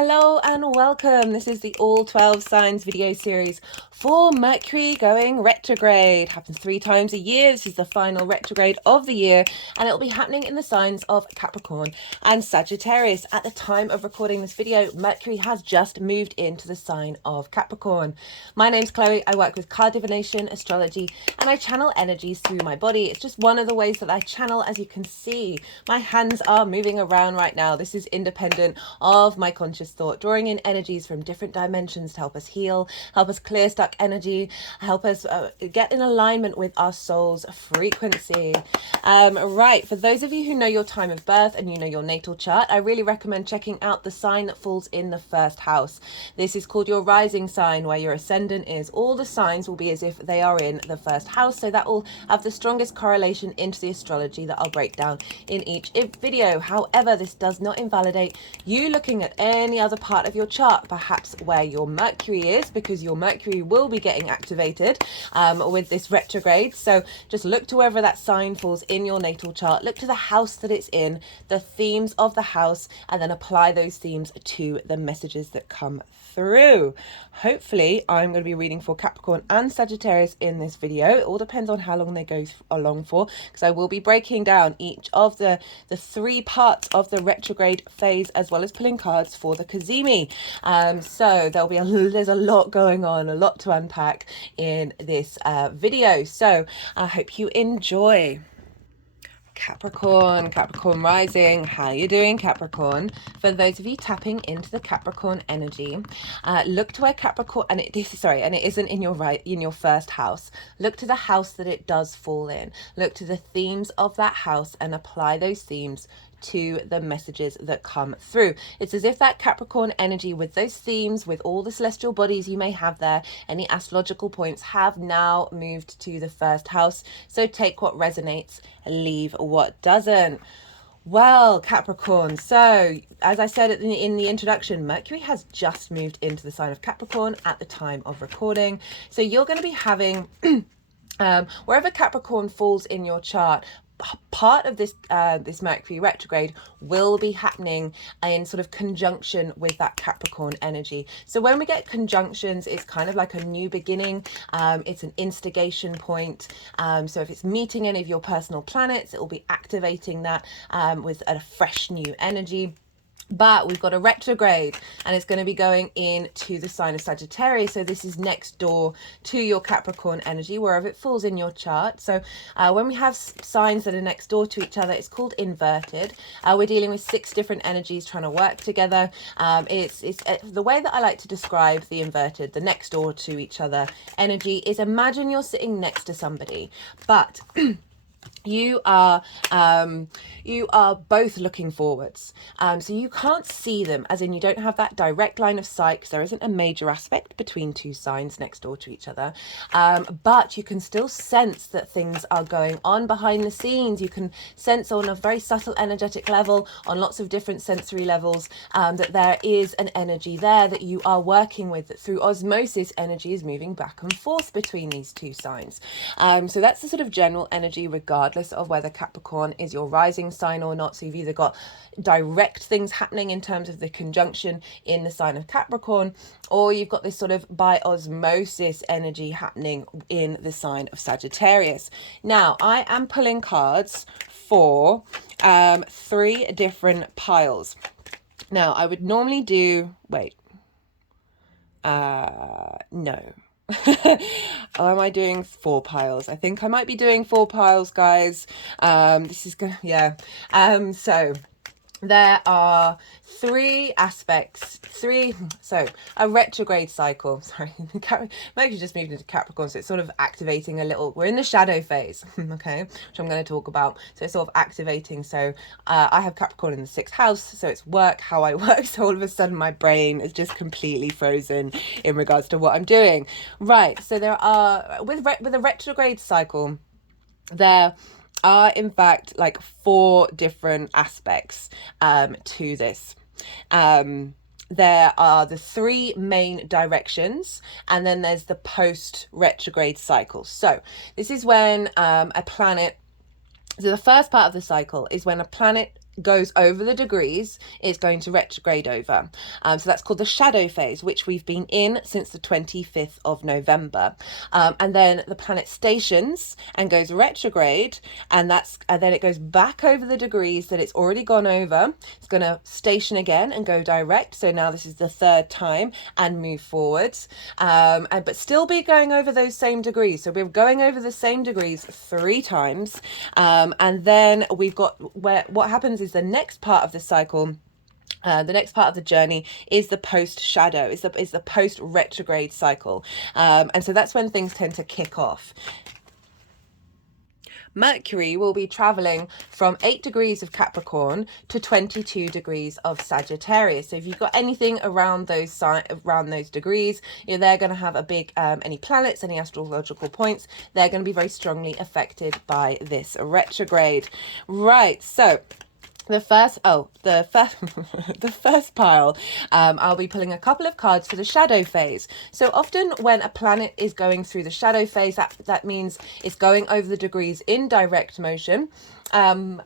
Hello and welcome. This is the All 12 Signs video series for Mercury going retrograde. Happens 3 times a year. This is the final retrograde of the year, and it'll be happening in the signs of Capricorn and Sagittarius. At the time of recording this video, Mercury has just moved into the sign of Capricorn. My name's Chloe. I work with card divination, astrology, and I channel energies through my body. It's just one of the ways that I channel. As you can see, my hands are moving around right now. This is independent of my conscious thought, drawing in energies from different dimensions to help us heal, help us clear stuck energy, help us get in alignment with our soul's frequency. Right, for those of you who know your time of birth and you know your natal chart, I really recommend checking out the sign that falls in the first house. This is called your rising sign, where your ascendant is. All the signs will be as if they are in the first house, so that will have the strongest correlation into the astrology that I'll break down in each video. However, this does not invalidate you looking at any other part of your chart, perhaps where your Mercury is, because your Mercury will be getting activated with this retrograde. So just look to wherever that sign falls in your natal chart, look to the house that it's in, the themes of the house, and then apply those themes to the messages that come through. Hopefully I'm going to be reading for Capricorn and Sagittarius in this video. It all depends on how long they go along for, because I will be breaking down each of the 3 parts of the retrograde phase, as well as pulling cards for the Kazemi. So there's a lot going on, a lot to unpack in this video. So I hope you enjoy. Capricorn rising. How are you doing, Capricorn? For those of you tapping into the Capricorn energy, look to where Capricorn, and it isn't in your first house. Look to the house that it does fall in. Look to the themes of that house and apply those themes to the messages that come through. It's as if that Capricorn energy, with those themes, with all the celestial bodies you may have there, any astrological points, have now moved to the first house. So take what resonates, leave what doesn't. Well, Capricorn, so as I said in the introduction, Mercury has just moved into the sign of Capricorn at the time of recording. So you're going to be having wherever Capricorn falls in your chart, part of this Mercury retrograde will be happening in sort of conjunction with that Capricorn energy. So when we get conjunctions, it's kind of like a new beginning. It's an instigation point. So if it's meeting any of your personal planets, it will be activating that with a fresh new energy. But we've got a retrograde, and it's going to be going into the sign of Sagittarius. So this is next door to your Capricorn energy, wherever it falls in your chart. So when we have signs that are next door to each other, it's called inverted. We're dealing with 6 different energies trying to work together. It's the way that I like to describe the inverted, the next door to each other energy, is imagine you're sitting next to somebody, but you are both looking forwards, so you can't see them, as in you don't have that direct line of sight, because there isn't a major aspect between 2 signs next door to each other, but you can still sense that things are going on behind the scenes. You can sense on a very subtle energetic level, on lots of different sensory levels, that there is an energy there that you are working with, that through osmosis energy is moving back and forth between these 2 signs. So that's the sort of general energy, regardless of whether Capricorn is your rising sign or not. So you've either got direct things happening in terms of the conjunction in the sign of Capricorn, or you've got this sort of by osmosis energy happening in the sign of Sagittarius. Now, I am pulling cards for 3 different piles. Now, I would normally do, no. Or am I doing 4 piles? I think I might be doing 4 piles, guys. This is gonna, yeah. So there are 3 aspects, so a retrograde cycle, Mercury just moved into Capricorn, so it's sort of activating a little, we're in the shadow phase, okay, which I'm going to talk about. So it's sort of activating. So I have Capricorn in the 6th house, so it's work, how I work. So all of a sudden my brain is just completely frozen in regards to what I'm doing. Right, so there are, with a retrograde cycle, there are in fact like 4 different aspects to this. There are the 3 main directions, and then there's the post retrograde cycle. So this is when a planet, so the first part of the cycle is when a planet goes over the degrees, is going to retrograde over. So that's called the shadow phase, which we've been in since the 25th of November. And then the planet stations and goes retrograde, and then it goes back over the degrees that it's already gone over. It's going to station again and go direct. So now this is the third time, and move forwards, but still be going over those same degrees. So we're going over the same degrees 3 times, and then we've got what happens is the next part of the cycle, the next part of the journey is the post shadow, is the post retrograde cycle, and so that's when things tend to kick off. Mercury will be traveling from 8 degrees of Capricorn to 22 degrees of Sagittarius. So if you've got anything around those degrees, they're going to have a big, any planets, any astrological points, they're going to be very strongly affected by this retrograde. Right, so the first pile, I'll be pulling a couple of cards for the shadow phase. So often when a planet is going through the shadow phase, that means it's going over the degrees in direct motion. Over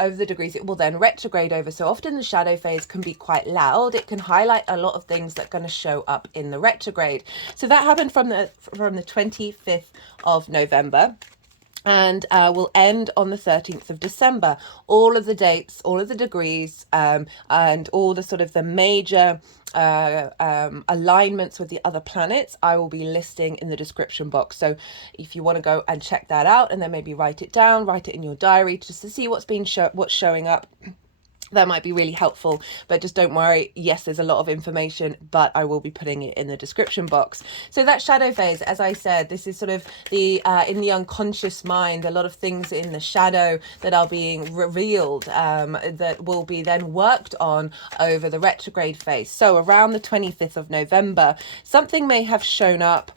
the degrees, it will then retrograde over. So often the shadow phase can be quite loud. It can highlight a lot of things that are going to show up in the retrograde. So that happened from the 25th of November. And will end on the 13th of December. All of the dates, all of the degrees, and all the sort of the major alignments with the other planets, I will be listing in the description box. So if you want to go and check that out, and then maybe write it down, write it in your diary, just to see what's showing up, that might be really helpful. But just don't worry, yes, there's a lot of information, but I will be putting it in the description box. So that shadow phase, as I said, this is sort of the in the unconscious mind, a lot of things in the shadow that are being revealed, that will be then worked on over the retrograde phase. So around the 25th of November, something may have shown up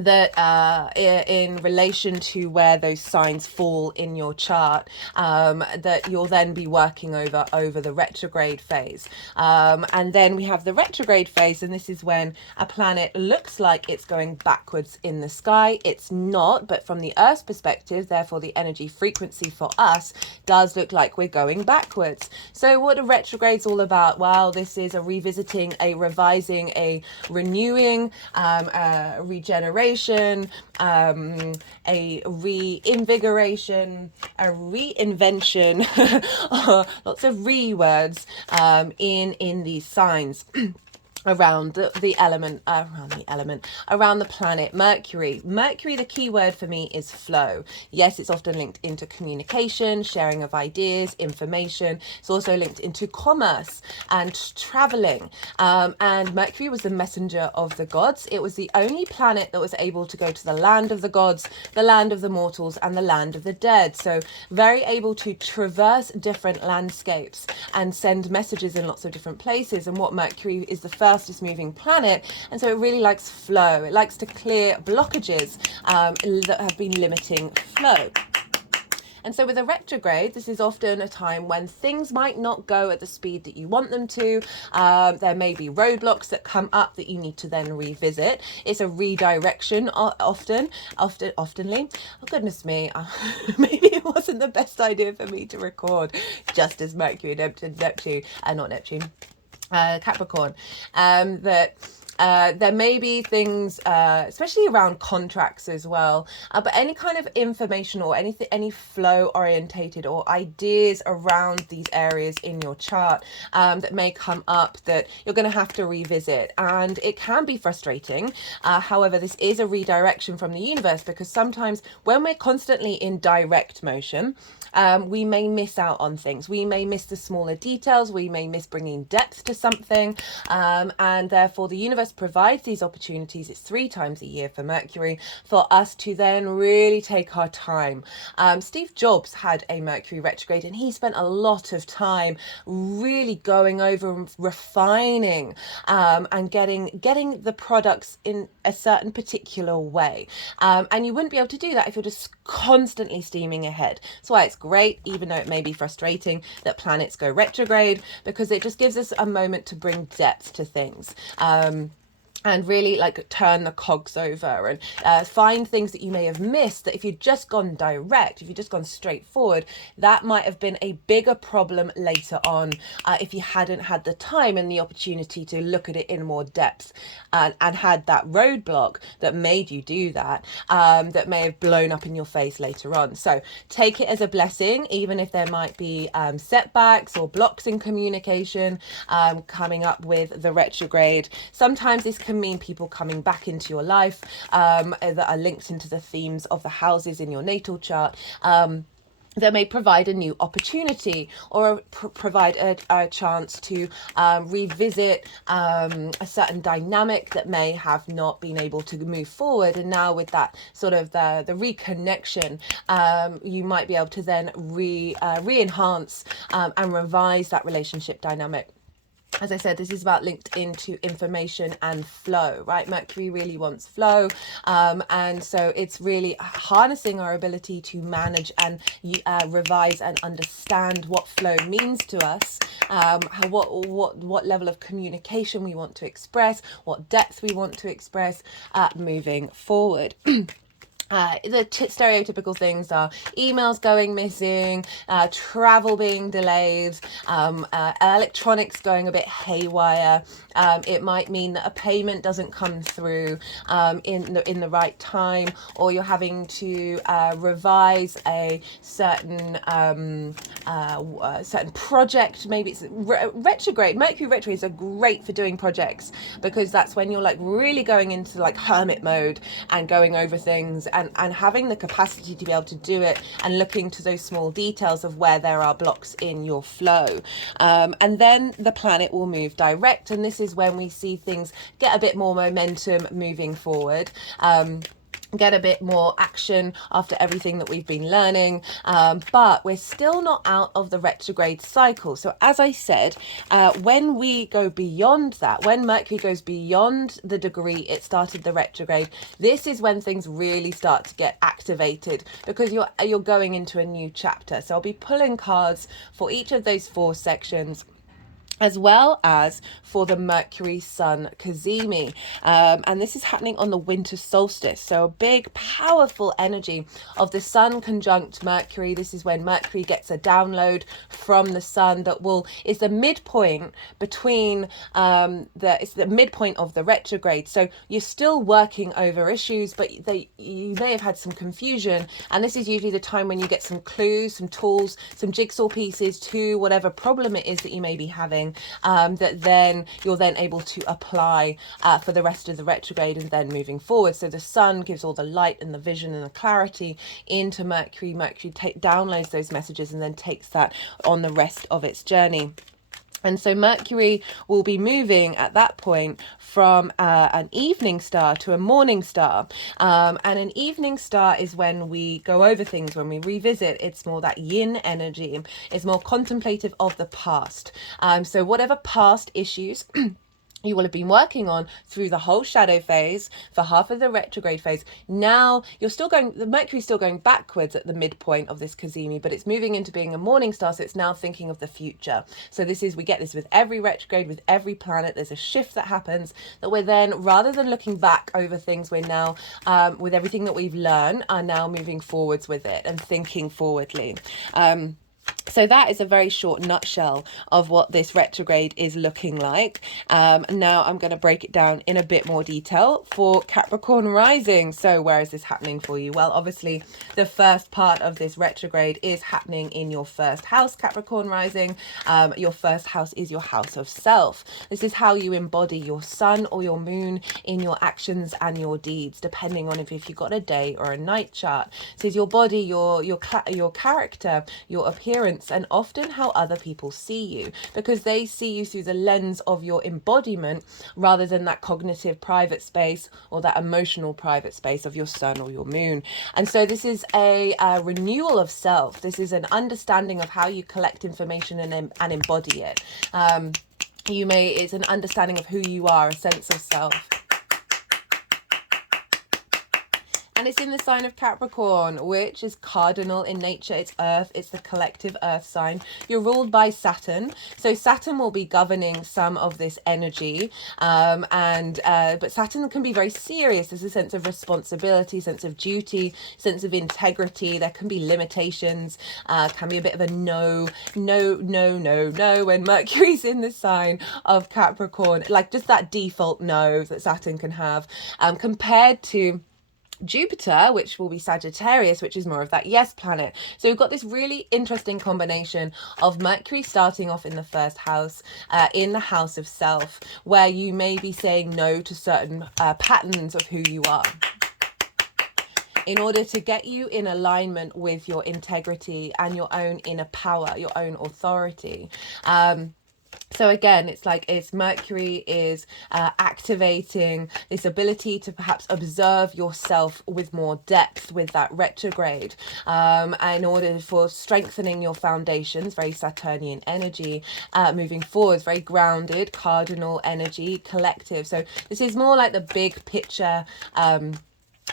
that in relation to where those signs fall in your chart, that you'll then be working over the retrograde phase. And then we have the retrograde phase, and this is when a planet looks like it's going backwards in the sky. It's not, but from the Earth's perspective, therefore the energy frequency for us does look like we're going backwards. So what a retrograde's all about? Well, this is a revisiting, a revising, a renewing, regeneration, a reinvigoration, a reinvention, lots of words in these signs. Around the planet Mercury. Mercury, the key word for me is flow. Yes, it's often linked into communication, sharing of ideas, information. It's also linked into commerce and traveling. And Mercury was the messenger of the gods. It was the only planet that was able to go to the land of the gods, the land of the mortals, and the land of the dead. So very able to traverse different landscapes and send messages in lots of different places. And what Mercury is the fastest moving planet, and so it really likes flow. It likes to clear blockages that have been limiting flow. And so with a retrograde, this is often a time when things might not go at the speed that you want them to. There may be roadblocks that come up that you need to then revisit. It's a redirection oftenly. Oh, goodness me. Maybe it wasn't the best idea for me to record just as Mercury, Capricorn. There may be things, especially around contracts as well, but any kind of information or any flow orientated or ideas around these areas in your chart that may come up that you're going to have to revisit, and it can be frustrating. However, this is a redirection from the universe, because sometimes when we're constantly in direct motion, we may miss out on things. We may miss the smaller details. We may miss bringing depth to something, and therefore the universe provides these opportunities. It's 3 times a year for Mercury, for us to then really take our time. Steve Jobs had a Mercury retrograde, and he spent a lot of time really going over and refining, and getting the products in a certain particular way. And you wouldn't be able to do that if you're just constantly steaming ahead. That's why it's great, even though it may be frustrating, that planets go retrograde, because it just gives us a moment to bring depth to things. and really like turn the cogs over, and find things that you may have missed, that if you'd just gone direct, if you'd just gone straight forward, that might have been a bigger problem later on, if you hadn't had the time and the opportunity to look at it in more depth, and had that roadblock that made you do that, that may have blown up in your face later on. So take it as a blessing, even if there might be setbacks or blocks in communication coming up with the retrograde. Sometimes this can mean people coming back into your life that are linked into the themes of the houses in your natal chart. That may provide a new opportunity, or provide a chance to revisit a certain dynamic that may have not been able to move forward. And now with that sort of the reconnection, you might be able to then re-enhance and revise that relationship dynamic. As I said, this is about linked into information and flow, right? Mercury really wants flow. And so it's really harnessing our ability to manage and revise and understand what flow means to us, what level of communication we want to express, what depth we want to express moving forward. The stereotypical things are emails going missing, travel being delayed, electronics going a bit haywire. It might mean that a payment doesn't come through in the right time, or you're having to revise a certain project. Maybe it's retrograde. Mercury retrogrades are great for doing projects, because that's when you're like really going into like hermit mode and going over things, and having the capacity to be able to do it, and looking to those small details of where there are blocks in your flow. And then the planet will move direct, and this is when we see things get a bit more momentum moving forward. Get a bit more action after everything that we've been learning, but we're still not out of the retrograde cycle. So as I said, when we go beyond that, when Mercury goes beyond the degree it started the retrograde, this is when things really start to get activated, because you're going into a new chapter. So I'll be pulling cards for each of those 4 sections, as well as for the Mercury Sun Cazimi. And this is happening on the winter solstice. So a big, powerful energy of the Sun conjunct Mercury. This is when Mercury gets a download from the Sun that is the midpoint between, it's the midpoint of the retrograde. So you're still working over issues, but you may have had some confusion. And this is usually the time when you get some clues, some tools, some jigsaw pieces to whatever problem it is that you may be having. That then you're then able to apply for the rest of the retrograde and then moving forward. So the Sun gives all the light and the vision and the clarity into Mercury. Mercury downloads those messages and then takes that on the rest of its journey. And so Mercury will be moving at that point from an evening star to a morning star. And an evening star is when we go over things, when we revisit. It's more that yin energy. It's more contemplative of the past. So whatever past issues you will have been working on through the whole shadow phase for half of the retrograde phase. Now the Mercury's still going backwards at the midpoint of this Cazimi, but it's moving into being a morning star. So it's now thinking of the future. So we get this with every retrograde, with every planet. There's a shift that happens that we're then, rather than looking back over things, we're now, with everything that we've learned, are now moving forwards with it and thinking forwardly. So that is a very short nutshell of what this retrograde is looking like. Now I'm going to break it down in a bit more detail for Capricorn rising. So where is this happening for you? Well, obviously the first part of this retrograde is happening in your first house, Capricorn rising. Your first house is your house of self. This is how you embody your sun or your moon in your actions and your deeds, depending on if you've got a day or a night chart. So it's your body, your character, your appearance, and often how other people see you, because they see you through the lens of your embodiment rather than that cognitive private space or that emotional private space of your sun or your moon. And so this is a renewal of self. This is an understanding of how you collect information and embody it. It's an understanding of who you are, a sense of self. And it's in the sign of Capricorn, which is cardinal in nature. It's earth. It's the collective earth sign. You're ruled by Saturn. So Saturn will be governing some of this energy. But Saturn can be very serious. There's a sense of responsibility, sense of duty, sense of integrity. There can be limitations. Can be a bit of a no when Mercury's in the sign of Capricorn. Like just that default no that Saturn can have, compared to Jupiter, which will be Sagittarius, which is more of that yes planet. So we've got this really interesting combination of Mercury starting off in the first house, in the house of self, where you may be saying no to certain patterns of who you are, in order to get you in alignment with your integrity and your own inner power, your own authority. So again, it's Mercury is activating this ability to perhaps observe yourself with more depth with that retrograde, in order for strengthening your foundations, very Saturnian energy, moving forwards, very grounded, cardinal energy, collective. So this is more like the big picture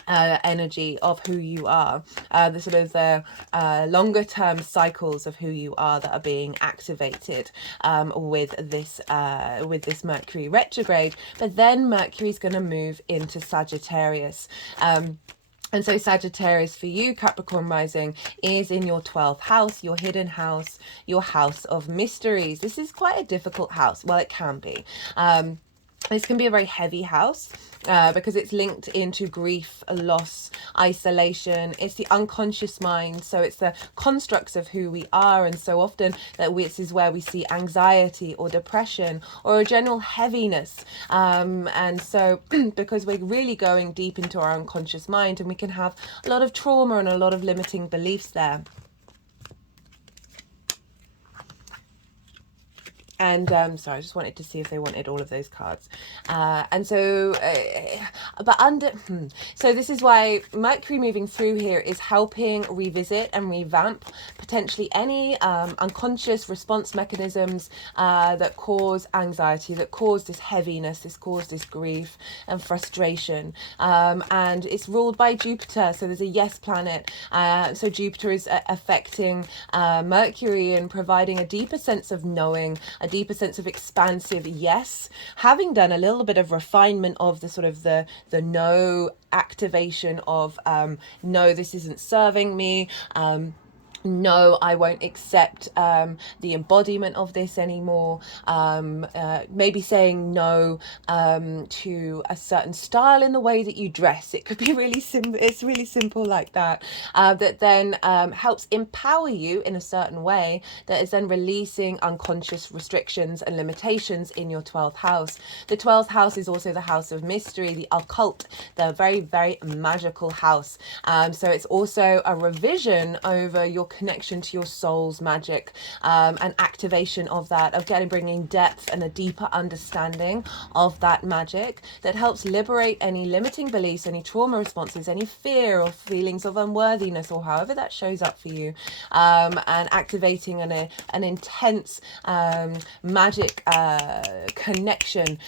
energy of who you are, the sort of the longer term cycles of who you are that are being activated with this Mercury retrograde. But then Mercury is going to move into Sagittarius. And so Sagittarius for you, Capricorn rising, is in your 12th house, your hidden house, your house of mysteries. This is quite a difficult house. Well, it can be. This can be a very heavy house because it's linked into grief, loss, isolation. It's the unconscious mind. So it's the constructs of who we are. And so often this is where we see anxiety or depression or a general heaviness. And so because we're really going deep into our unconscious mind, and we can have a lot of trauma and a lot of limiting beliefs there. And sorry, I just wanted to see if they wanted all of those cards. So this is why Mercury moving through here is helping revisit and revamp potentially any unconscious response mechanisms that cause anxiety, that cause this heaviness, this grief and frustration. And it's ruled by Jupiter, so there's a yes planet. So Jupiter is affecting Mercury and providing a deeper sense of knowing, a deeper sense of expansive yes, having done a little bit of refinement of the sort of the no activation of no, this isn't serving me, no, I won't accept the embodiment of this anymore. Maybe saying no to a certain style in the way that you dress. It could be really simple. It's really simple like that. That then helps empower you in a certain way. That is then releasing unconscious restrictions and limitations in your 12th house. The 12th house is also the house of mystery, the occult, the very, very magical house. So it's also a revision over your connection to your soul's magic, and activation of that, of bringing depth and a deeper understanding of that magic that helps liberate any limiting beliefs, any trauma responses, any fear or feelings of unworthiness, or however that shows up for you, and activating an intense magic connection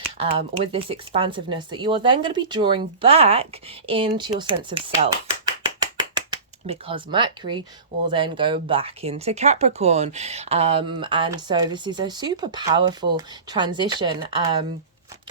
with this expansiveness that you are then going to be drawing back into your sense of self, because Mercury will then go back into Capricorn. And so this is a super powerful transition.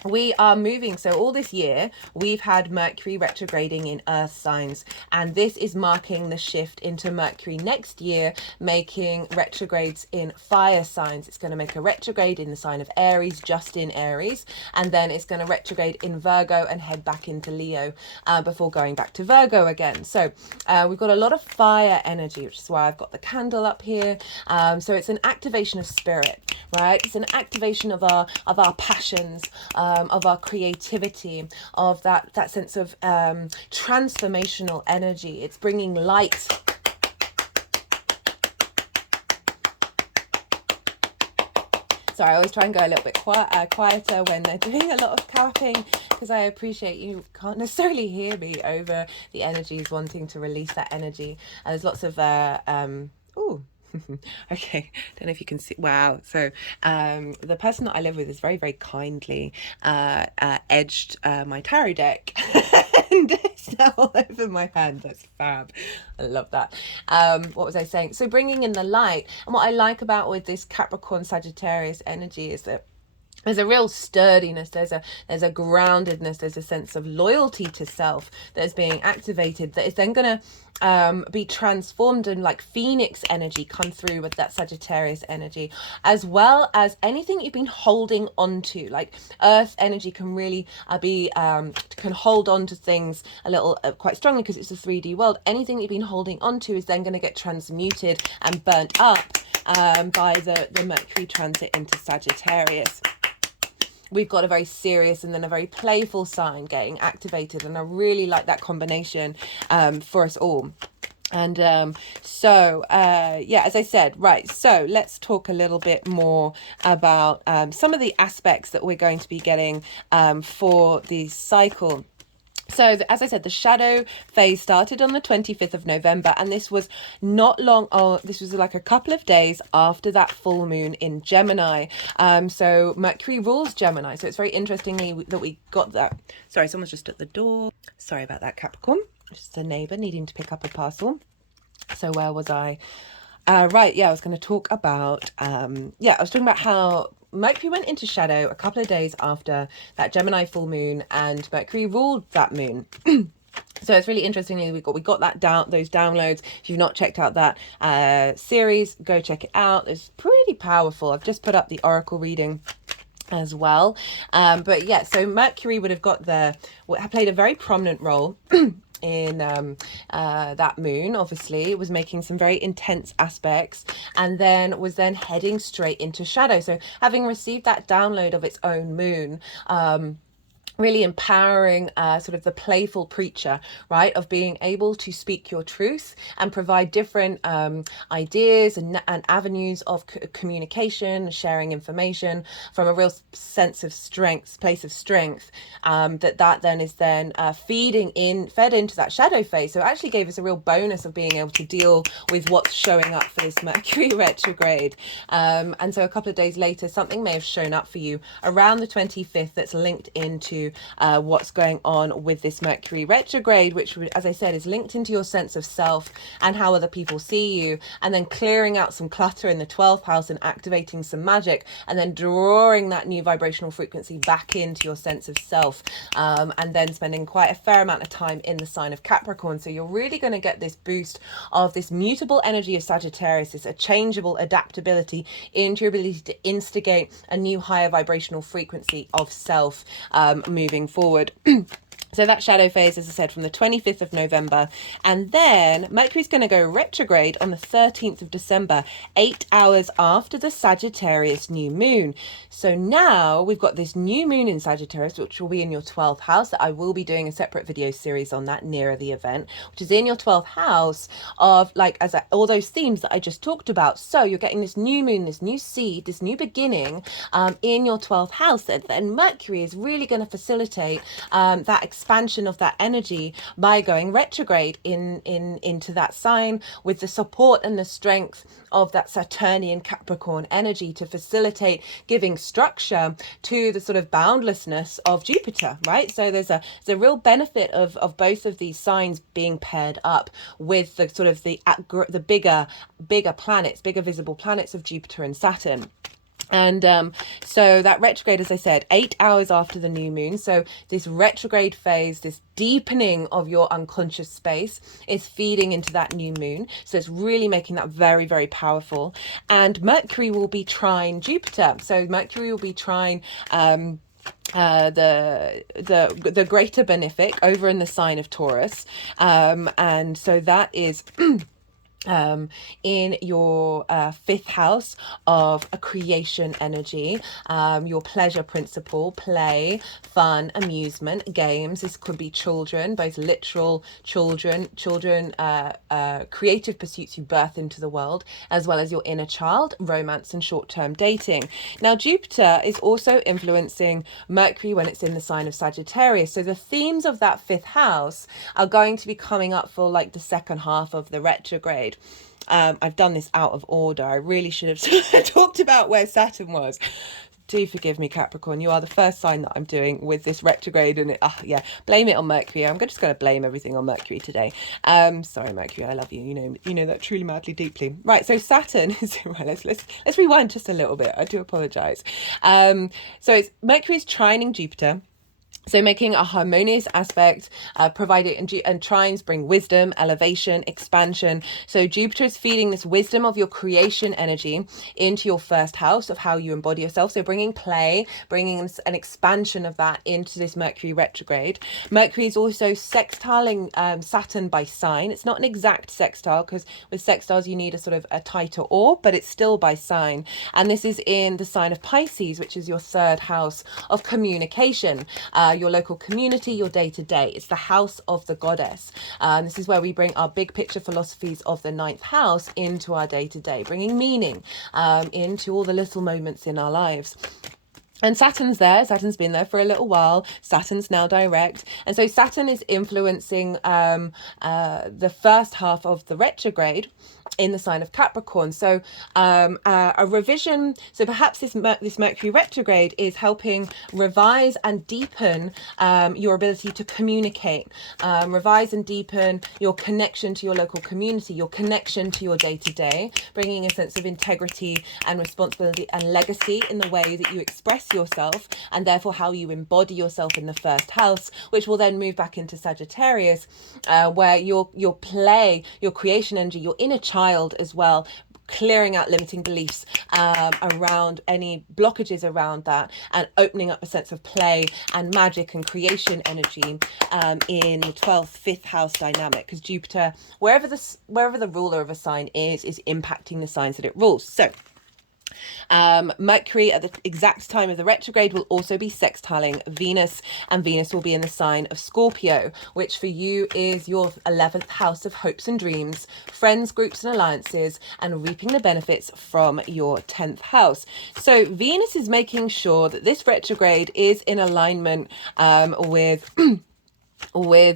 We are moving, so all this year we've had Mercury retrograding in earth signs, and this is marking the shift into Mercury next year making retrogrades in fire signs. It's going to make a retrograde in the sign of Aries, just in Aries, and then it's going to retrograde in Virgo and head back into Leo before going back to Virgo again. So we've got a lot of fire energy, which is why I've got the candle up here. So it's an activation of spirit, right? It's an activation of our passions, of our creativity, of that sense of transformational energy. It's bringing light. Sorry, I always try and go a little bit quieter when they're doing a lot of clapping, because I appreciate you can't necessarily hear me over the energies wanting to release that energy. And there's lots of Okay, don't know if you can see. Wow. So the person that I live with is very, very kindly edged my tarot deck and it's all over my hand. That's fab. I love that. What was I saying? So bringing in the light. And what I like about with this Capricorn Sagittarius energy is that there's a real sturdiness, there's a groundedness, there's a sense of loyalty to self that is being activated, that is then going to be transformed, and like phoenix energy come through with that Sagittarius energy, as well as anything you've been holding on to. Like earth energy can really can hold on to things a little quite strongly because it's a 3D world. Anything you've been holding on to is then going to get transmuted and burnt up by the Mercury transit into Sagittarius. We've got a very serious and then a very playful sign getting activated, and I really like that combination for us all. And yeah, as I said, right, so let's talk a little bit more about some of the aspects that we're going to be getting for the cycle. So as I said, the shadow phase started on the 25th of November, and this was not long. Oh, this was like a couple of days after that full moon in Gemini. So Mercury rules Gemini. So it's very interestingly that we got that. Sorry, someone's just at the door. Sorry about that, Capricorn. Just a neighbor needing to pick up a parcel. So where was I? Right, yeah, I was going to talk about, I was talking about how Mercury went into shadow a couple of days after that Gemini full moon, and Mercury ruled that moon. So it's really interestingly we got that those downloads. If you've not checked out that series, go check it out. It's pretty powerful. I've just put up the oracle reading as well. But yeah, so Mercury would have played a very prominent role in that moon. Obviously it was making some very intense aspects, and then was heading straight into shadow. So having received that download of its own moon, really empowering sort of the playful preacher, right, of being able to speak your truth and provide different ideas and avenues of communication, sharing information from a real sense of strength, place of strength, that then is fed into that shadow phase. So it actually gave us a real bonus of being able to deal with what's showing up for this Mercury retrograde. And so a couple of days later, something may have shown up for you around the 25th that's linked into what's going on with this Mercury retrograde, which, as I said, is linked into your sense of self and how other people see you, and then clearing out some clutter in the 12th house and activating some magic, and then drawing that new vibrational frequency back into your sense of self, and then spending quite a fair amount of time in the sign of Capricorn. So you're really going to get this boost of this mutable energy of Sagittarius, this changeable adaptability into your ability to instigate a new higher vibrational frequency of self moving forward. So that shadow phase, as I said, from the 25th of November, and then Mercury's going to go retrograde on the 13th of December, 8 hours after the Sagittarius new moon. So now we've got this new moon in Sagittarius, which will be in your 12th house. That I will be doing a separate video series on that nearer the event, which is in your 12th house of all those themes that I just talked about. So you're getting this new moon, this new seed, this new beginning in your 12th house. And Mercury is really going to facilitate that expansion of that energy by going retrograde into that sign, with the support and the strength of that Saturnian Capricorn energy to facilitate giving structure to the sort of boundlessness of Jupiter, right? So there's a real benefit of both of these signs being paired up with the sort of the bigger planets, bigger visible planets of Jupiter and Saturn. And so that retrograde, as I said, 8 hours after the new moon. So this retrograde phase, this deepening of your unconscious space, is feeding into that new moon. So it's really making that very, very powerful. And Mercury will be trine Jupiter. So Mercury will be trine the greater benefic over in the sign of Taurus. And so that is in your fifth house of a creation energy, your pleasure principle, play, fun, amusement, games. This could be children, both literal children, creative pursuits you birth into the world, as well as your inner child, romance and short-term dating. Now Jupiter is also influencing Mercury when it's in the sign of Sagittarius, so the themes of that fifth house are going to be coming up for like the second half of the retrograde. I've done this out of order. I really should have talked about where Saturn was. Do forgive me, Capricorn. You are the first sign that I'm doing with this retrograde, and yeah, blame it on Mercury. I'm just going to blame everything on Mercury today. Sorry, Mercury, I love you. You know that truly, madly, deeply. Right, so Saturn is right. Let's rewind just a little bit. I do apologize. So it's Mercury is trining Jupiter. So making a harmonious aspect, provided, and trines bring wisdom, elevation, expansion. So Jupiter is feeding this wisdom of your creation energy into your first house of how you embody yourself. So bringing play, bringing an expansion of that into this Mercury retrograde. Mercury is also sextiling Saturn by sign. It's not an exact sextile, because with sextiles you need a sort of a tighter orb, but it's still by sign. And this is in the sign of Pisces, which is your third house of communication. Your local community, your day-to-day. It's the house of the goddess. This is where we bring our big picture philosophies of the ninth house into our day-to-day, bringing meaning into all the little moments in our lives. And Saturn's there. Saturn's been there for a little while. Saturn's now direct. And so Saturn is influencing the first half of the retrograde in the sign of Capricorn. So a revision, so perhaps this Mercury retrograde is helping revise and deepen your ability to communicate, revise and deepen your connection to your local community, your connection to your day-to-day, bringing a sense of integrity and responsibility and legacy in the way that you express yourself, and therefore how you embody yourself in the first house, which will then move back into Sagittarius, where your play, your creation energy, your inner child as well, clearing out limiting beliefs around any blockages around that, and opening up a sense of play and magic and creation energy in the 12th, 5th house dynamic, because Jupiter, wherever the ruler of a sign is impacting the signs that it rules. So Mercury at the exact time of the retrograde will also be sextiling Venus, and Venus will be in the sign of Scorpio, which for you is your 11th house of hopes and dreams, friends, groups and alliances, and reaping the benefits from your 10th house. So Venus is making sure that this retrograde is in alignment with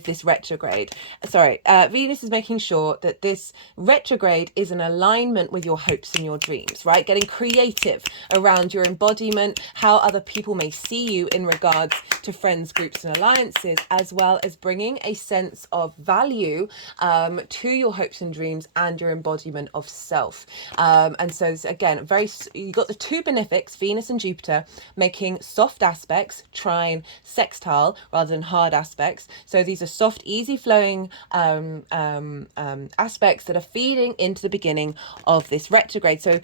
this retrograde. Venus is making sure that this retrograde is in alignment with your hopes and your dreams, right? Getting creative around your embodiment, how other people may see you in regards to friends, groups and alliances, as well as bringing a sense of value to your hopes and dreams and your embodiment of self. And so again, you got the two benefics, Venus and Jupiter, making soft aspects, trine, sextile, rather than hard aspects. So these are soft, easy flowing aspects that are feeding into the beginning of this retrograde. So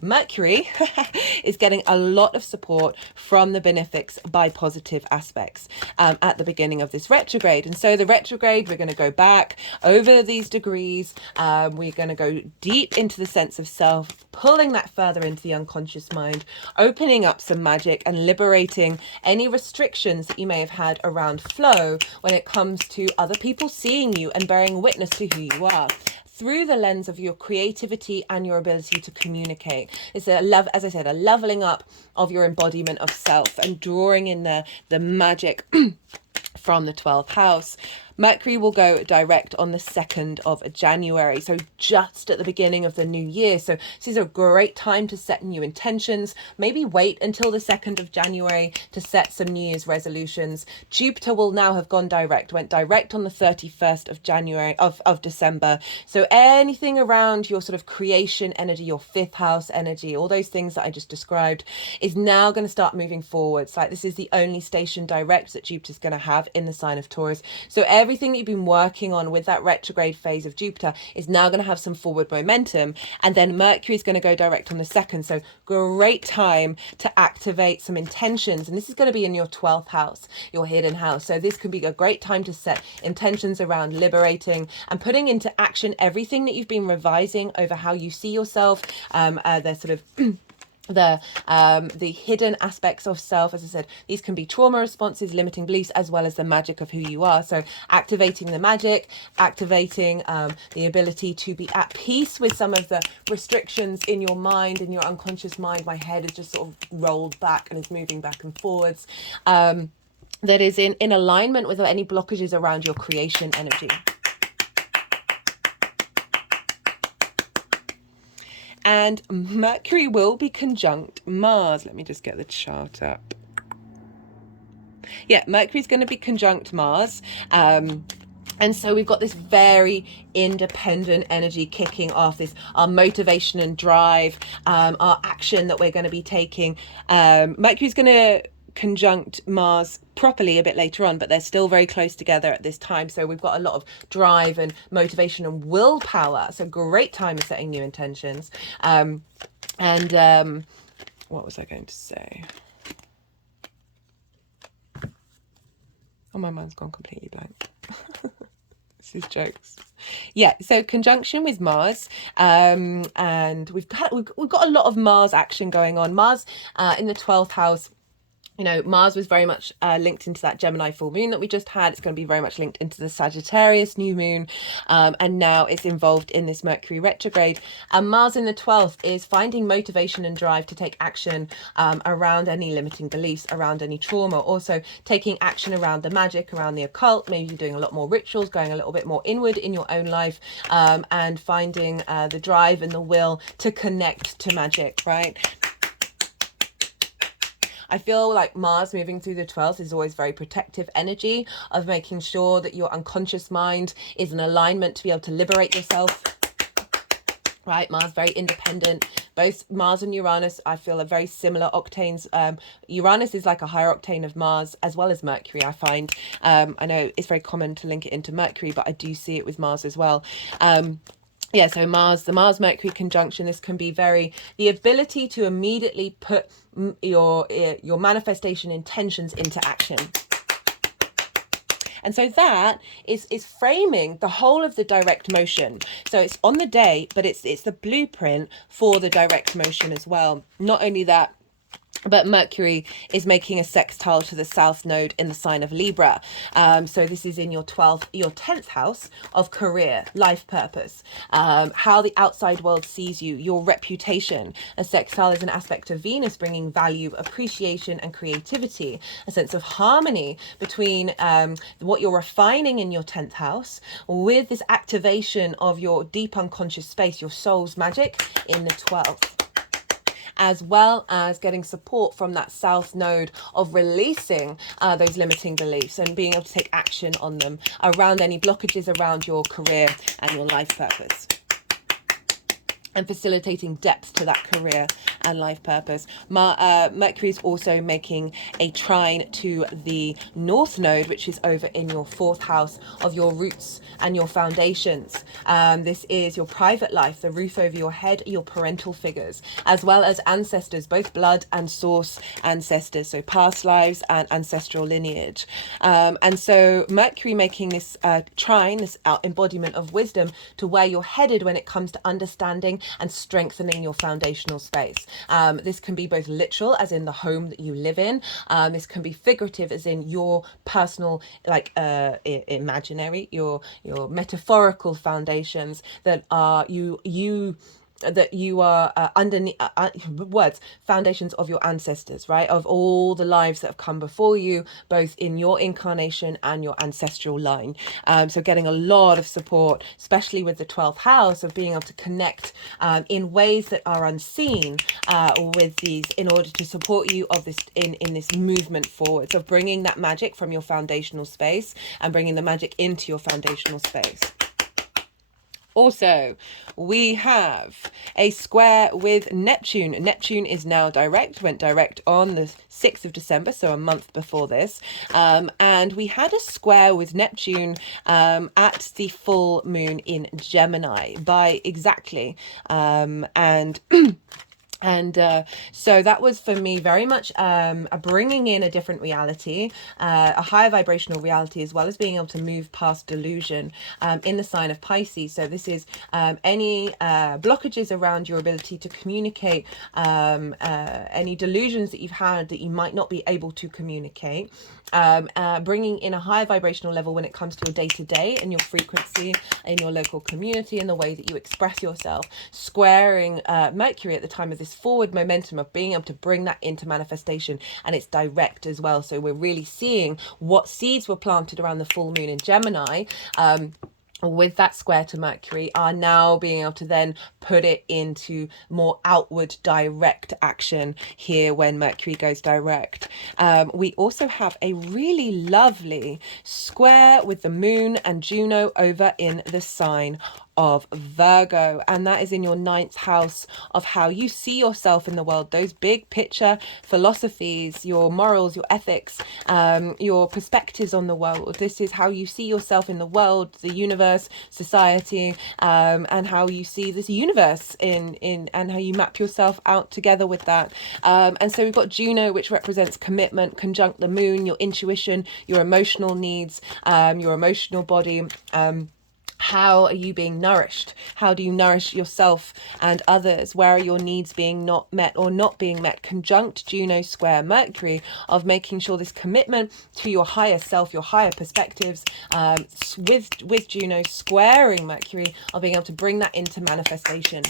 Mercury is getting a lot of support from the benefics by positive aspects at the beginning of this retrograde. And so the retrograde, we're going to go back over these degrees. We're going to go deep into the sense of self, pulling that further into the unconscious mind, opening up some magic and liberating any restrictions that you may have had around flow when it comes to other people seeing you and bearing witness to who you are through the lens of your creativity and your ability to communicate. It's as I said, a leveling up of your embodiment of self and drawing in the magic from the 12th house. Mercury will go direct on the 2nd of January, so just at the beginning of the new year. So this is a great time to set new intentions. Maybe wait until the 2nd of January to set some New Year's resolutions. Jupiter will now have went direct on the 31st of January, of December. So anything around your sort of creation energy, your 5th house energy, all those things that I just described, is now going to start moving forwards. Like, this is the only station direct that Jupiter's going to have in the sign of Taurus. So everything that you've been working on with that retrograde phase of Jupiter is now going to have some forward momentum. And then Mercury is going to go direct on the 2nd. So great time to activate some intentions. And this is going to be in your 12th house, your hidden house. So this could be a great time to set intentions around liberating and putting into action everything that you've been revising over how you see yourself, the sort of the hidden aspects of self. As I said, these can be trauma responses, limiting beliefs, as well as the magic of who you are. So activating the magic, activating the ability to be at peace with some of the restrictions in your mind, in your unconscious mind. My head is just sort of rolled back and is moving back and forwards. That is in alignment with any blockages around your creation energy. And Mercury will be conjunct Mars. Let me just get the chart up. Yeah, Mercury's going to be conjunct Mars. And so we've got this very independent energy kicking off, this our motivation and drive, our action that we're going to be taking. Mercury's going to conjunct Mars properly a bit later on, but they're still very close together at this time. So we've got a lot of drive and motivation and willpower. So great time of setting new intentions. What was I going to say? Oh, my mind's gone completely blank. This is jokes. Yeah, so conjunction with Mars, and we've got a lot of Mars action going on. Mars in the 12th house. You know, Mars was very much linked into that Gemini full moon that we just had. It's going to be very much linked into the Sagittarius new moon. And now it's involved in this Mercury retrograde. And Mars in the 12th is finding motivation and drive to take action around any limiting beliefs, around any trauma. Also taking action around the magic, around the occult, maybe doing a lot more rituals, going a little bit more inward in your own life, and finding the drive and the will to connect to magic, right? I feel like Mars moving through the 12th is always very protective energy of making sure that your unconscious mind is in alignment to be able to liberate yourself. Right, Mars very independent. Both Mars and Uranus, I feel, are very similar octanes. Uranus is like a higher octane of Mars as well as Mercury, I find. I know it's very common to link it into Mercury, but I do see it with Mars as well. Yeah, so the Mars-Mercury conjunction, this can be the ability to immediately put your manifestation intentions into action. And so that is framing the whole of the direct motion. So it's on the day, but it's the blueprint for the direct motion as well. Not only that, but Mercury is making a sextile to the south node in the sign of Libra. So this is in your 10th house of career, life purpose, how the outside world sees you, your reputation. A sextile is an aspect of Venus bringing value, appreciation and creativity, a sense of harmony between what you're refining in your 10th house with this activation of your deep unconscious space, your soul's magic in the 12th. As well as getting support from that south node of releasing those limiting beliefs and being able to take action on them around any blockages around your career and your life purpose. And facilitating depth to that career and life purpose. Mercury is also making a trine to the north node, which is over in your 4th house of your roots and your foundations. This is your private life, the roof over your head, your parental figures, as well as ancestors, both blood and source ancestors, so past lives and ancestral lineage. And so Mercury making this trine, this embodiment of wisdom to where you're headed when it comes to understanding and strengthening your foundational space. This can be both literal, as in the home that you live in. This can be figurative, as in your personal, like imaginary, your metaphorical foundations that are that you are underneath foundations of your ancestors, right, of all the lives that have come before you, both in your incarnation and your ancestral line. So getting a lot of support, especially with the 12th house, of being able to connect in ways that are unseen with these, in order to support you of this in this movement forwards of bringing that magic from your foundational space and bringing the magic into your foundational space. Also, we have a square with Neptune. Neptune is now direct, went direct on the 6th of December, so a month before this. And we had a square with Neptune at the full moon in Gemini by exactly. So that was for me very much a bringing in a different reality, a higher vibrational reality, as well as being able to move past delusion in the sign of Pisces. So this is any blockages around your ability to communicate, any delusions that you've had that you might not be able to communicate. Bringing in a higher vibrational level when it comes to your day-to-day and your frequency in your local community and the way that you express yourself, squaring Mercury at the time of this forward momentum of being able to bring that into manifestation, and it's direct as well. So we're really seeing what seeds were planted around the full moon in Gemini, with that square to Mercury, are now being able to then put it into more outward direct action here when Mercury goes direct. We also have a really lovely square with the Moon and Juno over in the sign of Virgo, and that is in your 9th house of how you see yourself in the world, those big picture philosophies, your morals, your ethics, your perspectives on the world. This is how you see yourself in the world, the universe, society, and how you see this universe in and how you map yourself out together with that. And so we've got Juno, which represents commitment, conjunct the Moon, your intuition, your emotional needs, your emotional body. How are you being nourished? How do you nourish yourself and others? Where are your needs being not met or not being met? Conjunct Juno square Mercury, of making sure this commitment to your higher self, your higher perspectives, with Juno squaring Mercury, of being able to bring that into manifestation.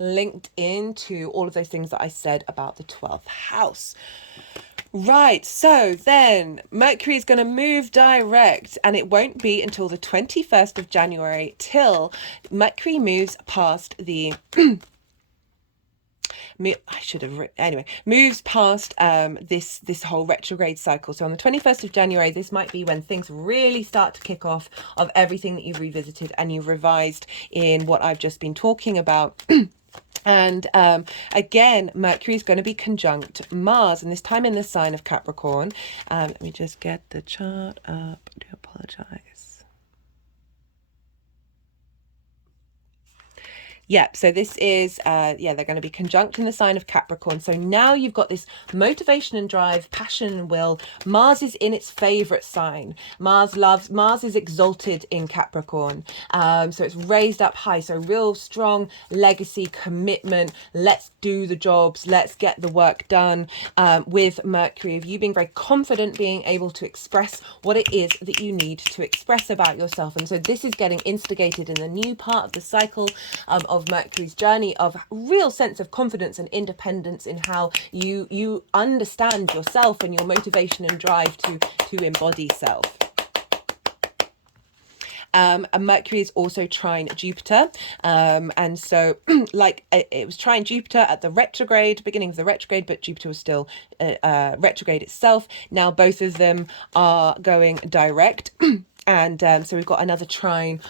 Linked into all of those things that I said about the 12th house. Right, so then Mercury is going to move direct, and it won't be until the 21st of January till Mercury moves past the moves past this whole retrograde cycle. So on the 21st of January, this might be when things really start to kick off, of everything that you've revisited and you've revised in what I've just been talking about. And again, Mercury is going to be conjunct Mars, and this time in the sign of Capricorn. Let me just get the chart up. I do apologize. Yep, so this is, they're going to be conjunct in the sign of Capricorn. So now you've got this motivation and drive, passion and will. Mars is in its favorite sign. Mars is exalted in Capricorn. So it's raised up high. So real strong legacy, commitment. Let's do the jobs. Let's get the work done, with Mercury. Of you being very confident, being able to express what it is that you need to express about yourself. And so this is getting instigated in the new part of the cycle, of Mercury's journey, of real sense of confidence and independence in how you understand yourself and your motivation and drive to embody self. And Mercury is also trine Jupiter, and so like it was trine Jupiter at the retrograde, beginning of the retrograde, but Jupiter was still retrograde itself. Now both of them are going direct. And so we've got another trine,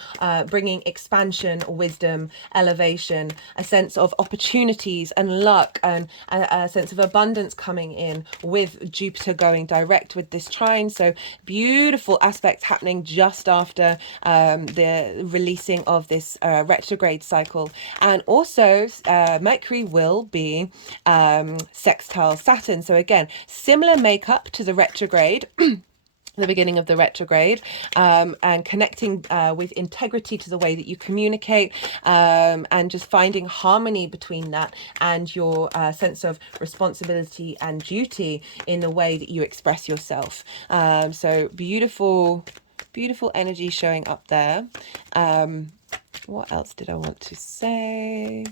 bringing expansion, wisdom, elevation, a sense of opportunities and luck, and a sense of abundance coming in with Jupiter going direct with this trine. So beautiful aspects happening just after the releasing of this retrograde cycle. And also Mercury will be sextile Saturn. So again, similar makeup to the retrograde. The beginning of the retrograde, and connecting with integrity to the way that you communicate, and just finding harmony between that and your sense of responsibility and duty in the way that you express yourself. So beautiful energy showing up there. What else did I want to say?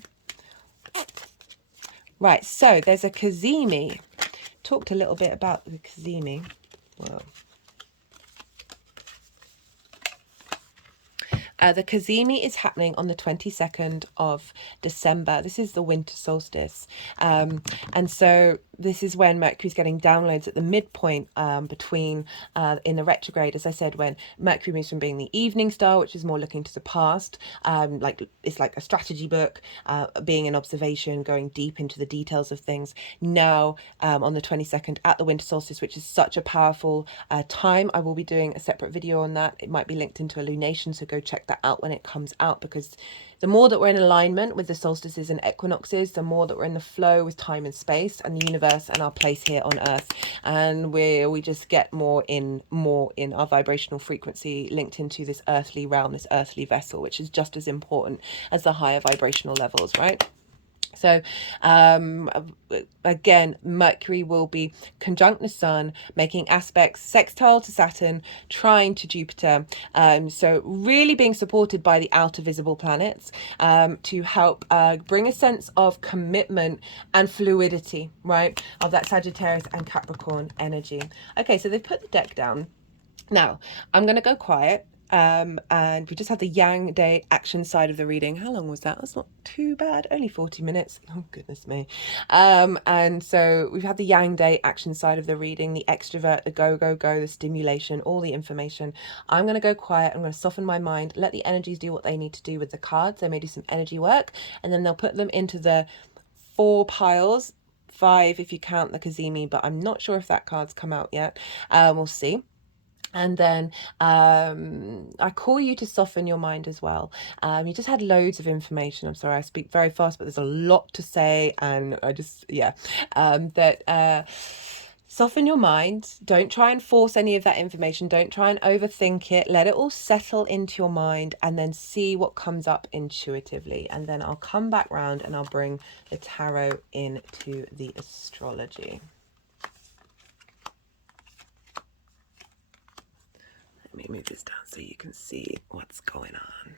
Right, so there's a Cazimi. Talked a little bit about the Cazimi. Whoa. The Cazimi is happening on the 22nd of December. This is the winter solstice. And so this is when Mercury's getting downloads at the midpoint between in the retrograde, as I said, when Mercury moves from being the evening star, which is more looking to the past, like it's like a strategy book, being an observation, going deep into the details of things. Now on the 22nd at the winter solstice, which is such a powerful time. I will be doing a separate video on that. It might be linked into a lunation, so go check that out when it comes out, because the more that we're in alignment with the solstices and equinoxes, the more that we're in the flow with time and space and the universe and our place here on earth, and we just get more in our vibrational frequency linked into this earthly realm, this earthly vessel, which is just as important as the higher vibrational levels, right? So again, Mercury will be conjunct the Sun, making aspects sextile to Saturn, trine to Jupiter. So really being supported by the outer visible planets to help bring a sense of commitment and fluidity, right, of that Sagittarius and Capricorn energy. Okay, so they've put the deck down. Now, I'm going to go quiet. And we just had the Yang Day action side of the reading. How long was that? That's not too bad. Only 40 minutes. Oh, goodness me. And so we've had the Yang Day action side of the reading, the extrovert, the go, go, go, the stimulation, all the information. I'm going to go quiet. I'm going to soften my mind, let the energies do what they need to do with the cards. They may do some energy work, and then they'll put them into the 4 piles, 5 if you count the Kazemi, but I'm not sure if that card's come out yet. We'll see. And then I call you to soften your mind as well. You just had loads of information. I'm sorry, I speak very fast, but there's a lot to say, and I just, yeah, soften your mind. Don't try and force any of that information. Don't try and overthink it. Let it all settle into your mind, and then see what comes up intuitively. And then I'll come back round and I'll bring the tarot into the astrology. Let me move this down so you can see what's going on.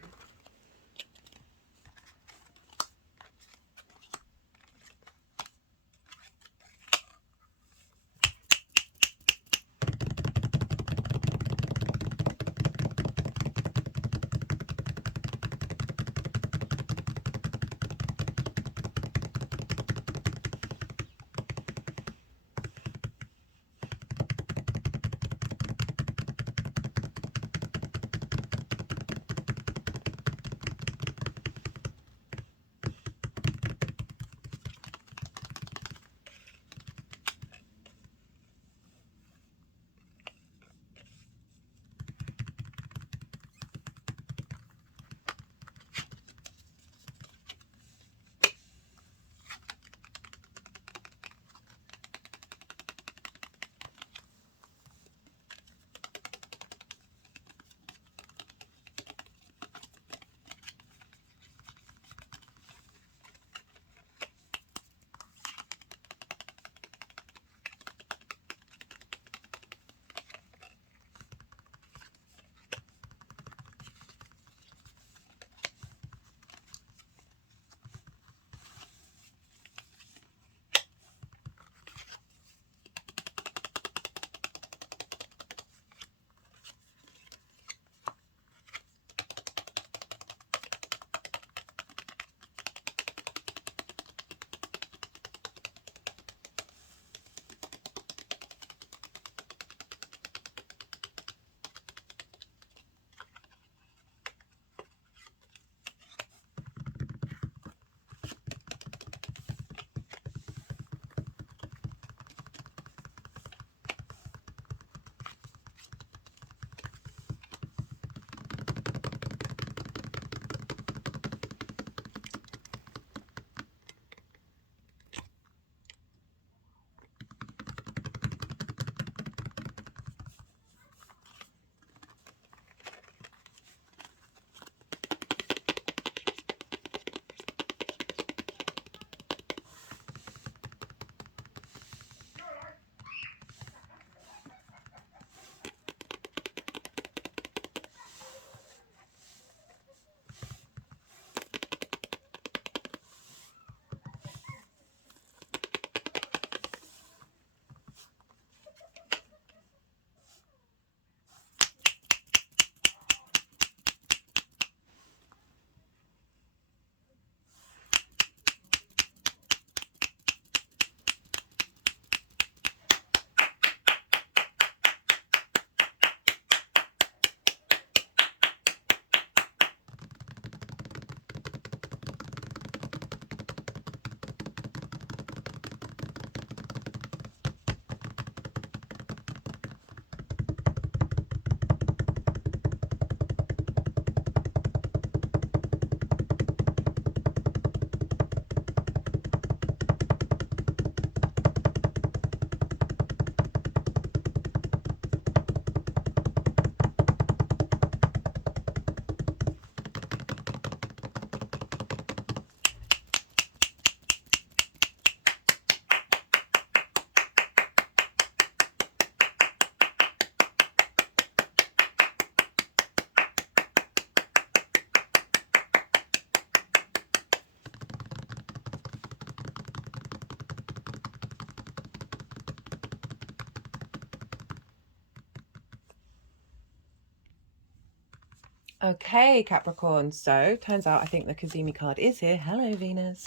Okay, Capricorn. So turns out I think the Kazumi card is here. Hello, Venus.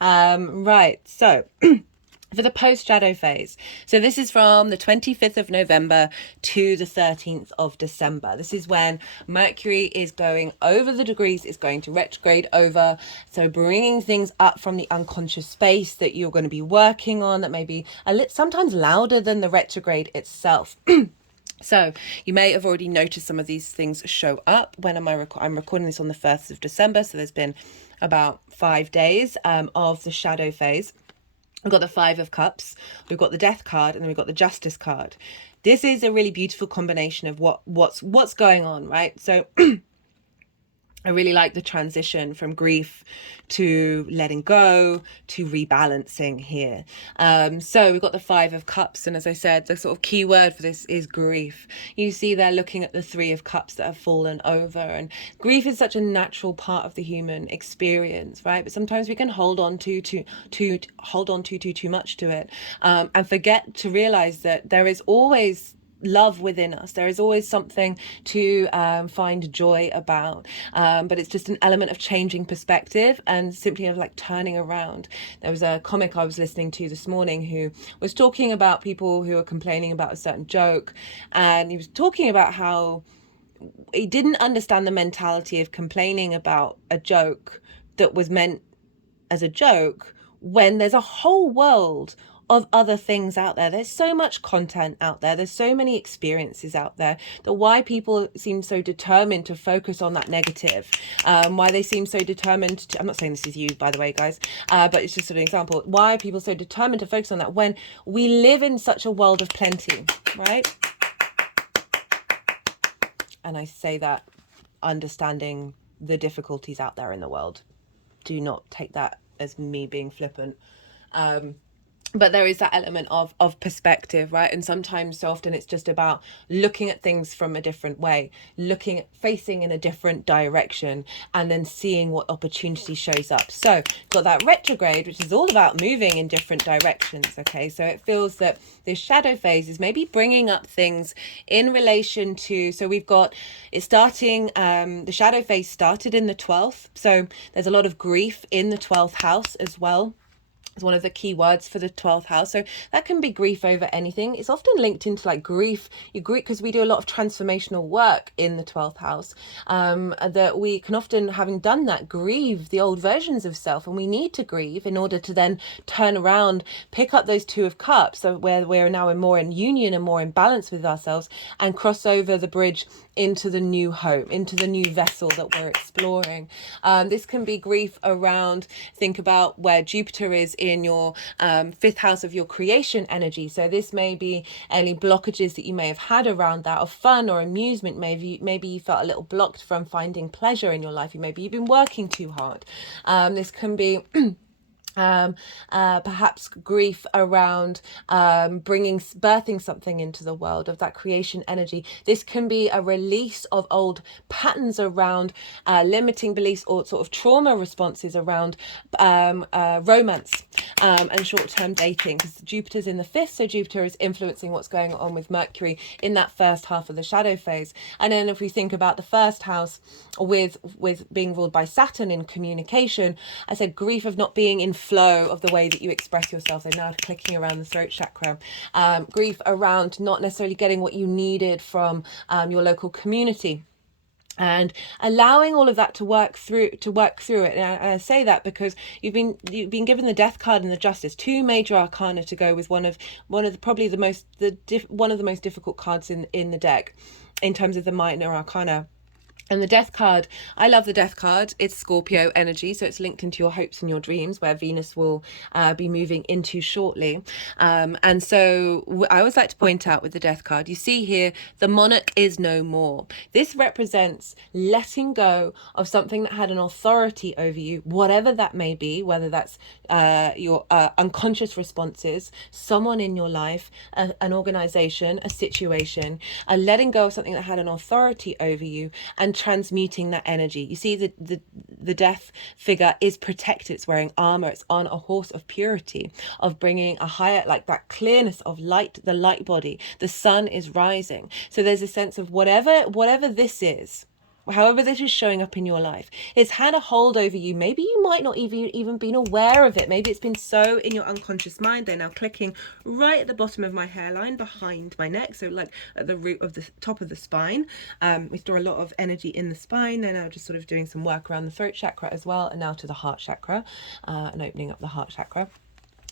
Right. So for the post shadow phase. So this is from the 25th of November to the 13th of December. This is when Mercury is going over the degrees, it's going to retrograde over. So bringing things up from the unconscious space that you're going to be working on that may be sometimes louder than the retrograde itself. So you may have already noticed some of these things show up when I'm recording this on the 1st of December. So there's been about 5 days of the shadow phase. We've got the 5 of Cups, we've got the Death card, and then we've got the Justice card. This is a really beautiful combination of what's going on, right? So I really like the transition from grief to letting go to rebalancing here. So we've got the 5 of Cups, and as I said, the sort of key word for this is grief. You see they're looking at the 3 of Cups that have fallen over, and grief is such a natural part of the human experience, right? But sometimes we can hold on to too much to it, and forget to realize that there is always love within us. There is always something to find joy about, but it's just an element of changing perspective and simply of like turning around. There was a comic I was listening to this morning who was talking about people who are complaining about a certain joke, and he was talking about how he didn't understand the mentality of complaining about a joke that was meant as a joke when there's a whole world of other things out there. There's so much content out there, there's so many experiences out there, that why people seem so determined to focus on that negative, why they seem so determined to, I'm not saying this is you, by the way, guys, but it's just an example, why are people so determined to focus on that when we live in such a world of plenty, right? And I say that understanding the difficulties out there in the world. Do not take that as me being flippant. But there is that element of perspective, right? And sometimes, so often, it's just about looking at things from a different way, facing in a different direction, and then seeing what opportunity shows up. So got that retrograde, which is all about moving in different directions, okay? So it feels that this shadow phase is maybe bringing up things in relation to, so we've got it starting, the shadow phase started in the 12th. So there's a lot of grief in the 12th house as well. It's one of the key words for the 12th house. So that can be grief over anything. It's often linked into like grief. You grieve because we do a lot of transformational work in the 12th house, that we can often, having done that, grieve the old versions of self, and we need to grieve in order to then turn around, pick up those 2 of Cups, so where we're now more in union and more in balance with ourselves, and cross over the bridge into the new home, into the new vessel that we're exploring. This can be grief around, think about where Jupiter is in your 5th house of your creation energy. So this may be any blockages that you may have had around that, of fun or amusement. Maybe you felt a little blocked from finding pleasure in your life. Maybe you've been working too hard. This can be perhaps grief around birthing something into the world, of that creation energy. This can be a release of old patterns around limiting beliefs or sort of trauma responses around romance and short-term dating, because Jupiter's in the 5th, so Jupiter is influencing what's going on with Mercury in that first half of the shadow phase. And then if we think about the first house with being ruled by Saturn in communication, I said grief of not being in flow of the way that you express yourself. They're now clicking around the throat chakra. Grief around not necessarily getting what you needed from your local community, and allowing all of that to work through it. And I say that because you've been given the Death card and the Justice, 2 major arcana to go with one of the most difficult cards in the deck in terms of the minor arcana. And the Death card, I love the Death card. It's Scorpio energy, so it's linked into your hopes and your dreams, where Venus will be moving into shortly. And so I always like to point out with the Death card, you see here, the monarch is no more. This represents letting go of something that had an authority over you, whatever that may be, whether that's your unconscious responses, someone in your life, an organization, a situation, letting go of something that had an authority over you, and transmuting that energy. You see the death figure is protected. It's wearing armor. It's on a horse of purity, of bringing a higher, like that clearness of light, the light body. The sun is rising. So there's a sense of whatever this is, however this is showing up in your life, it's had a hold over you. Maybe you might not even been aware of it. Maybe it's been so in your unconscious mind. They're now clicking right at the bottom of my hairline behind my neck, so like at the root of the top of the spine. We store a lot of energy in the spine. They're now just sort of doing some work around the throat chakra as well, and now to the heart chakra, and opening up the heart chakra,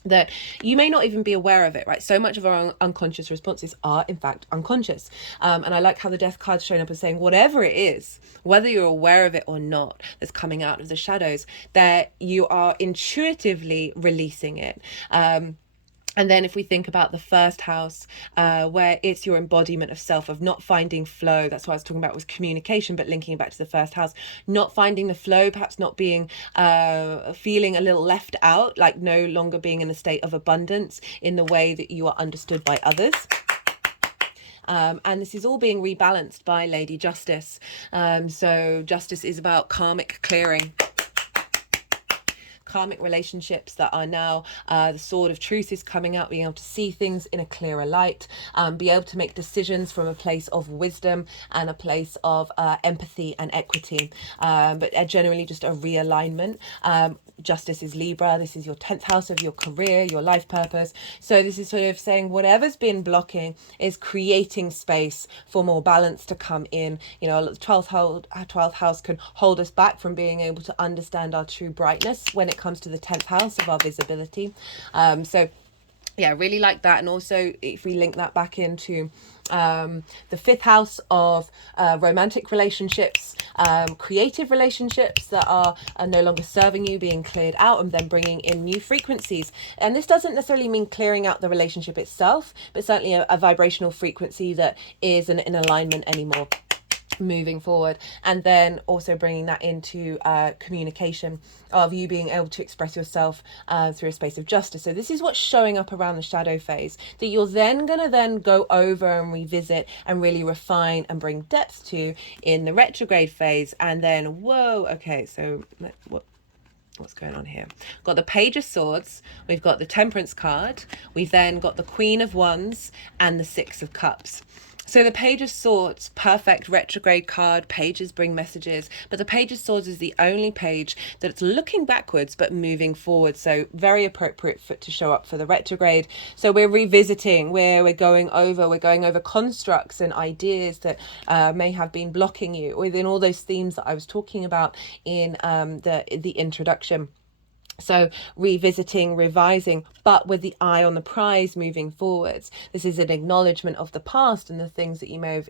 that you may not even be aware of it, right? So much of our unconscious responses are in fact unconscious. And I like how the death card's showing up as saying whatever it is, whether you're aware of it or not, that's coming out of the shadows, that you are intuitively releasing it. And then if we think about the first house, where it's your embodiment of self, of not finding flow, that's what I was talking about, was communication, but linking it back to the first house, not finding the flow, perhaps not being, feeling a little left out, like no longer being in a state of abundance in the way that you are understood by others. And this is all being rebalanced by Lady Justice. So Justice is about karmic clearing. Karmic relationships that are now, the sword of truth is coming out, being able to see things in a clearer light, be able to make decisions from a place of wisdom and a place of empathy and equity, but generally just a realignment. Justice is Libra. This is your 10th house of your career, your life purpose. So this is sort of saying whatever's been blocking is creating space for more balance to come in. You know, the 12th house can hold us back from being able to understand our true brightness when it comes to the 10th house of our visibility. So yeah, really like that. And also if we link that back into the 5th house of romantic relationships, creative relationships that are no longer serving you, being cleared out, and then bringing in new frequencies. And this doesn't necessarily mean clearing out the relationship itself, but certainly a vibrational frequency that isn't in alignment anymore, moving forward. And then also bringing that into communication, of you being able to express yourself through a space of justice. So this is what's showing up around the shadow phase, that you're then gonna go over and revisit and really refine and bring depth to in the retrograde phase. And then whoa, okay, so what's going on here? Got the Page of Swords, we've got the Temperance card, we've then got the Queen of Wands and the Six of Cups. So the Page of Swords, perfect retrograde card. Pages bring messages, but the Page of Swords is the only page that's looking backwards but moving forward. So very appropriate to show up for the retrograde. So we're revisiting, we're going over constructs and ideas that may have been blocking you within all those themes that I was talking about in the introduction. So revisiting, revising, but with the eye on the prize moving forwards. This is an acknowledgement of the past and the things that you may have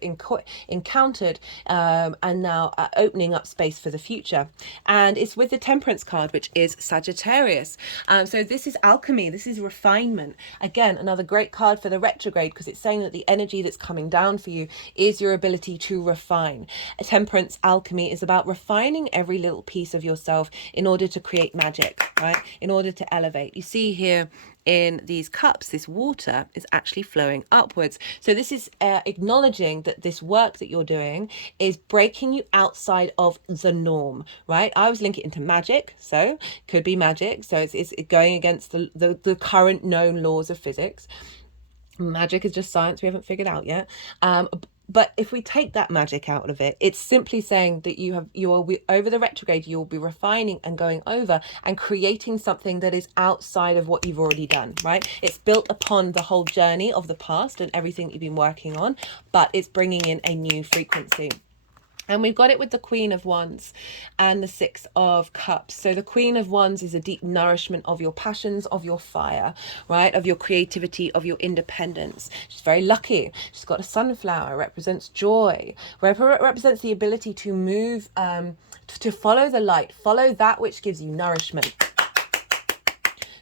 encountered, and now opening up space for the future. And it's with the Temperance card, which is Sagittarius. So this is alchemy. This is refinement. Again, another great card for the retrograde, because it's saying that the energy that's coming down for you is your ability to refine. Temperance alchemy is about refining every little piece of yourself in order to create magic. Right? In order to elevate. You see here in these cups, this water is actually flowing upwards. So this is acknowledging that this work that you're doing is breaking you outside of the norm, right? I always link it into magic, so could be magic. So it's going against the current known laws of physics. Magic is just science we haven't figured out yet. But if we take that magic out of it, it's simply saying that you will be over the retrograde, you will be refining and going over and creating something that is outside of what you've already done, right? It's built upon the whole journey of the past and everything that you've been working on, but it's bringing in a new frequency. And we've got it with the Queen of Wands and the Six of Cups. So the Queen of Wands is a deep nourishment of your passions, of your fire, right? Of your creativity, of your independence. She's very lucky. She's got a sunflower, represents joy, represents the ability to move, to follow the light, follow that which gives you nourishment.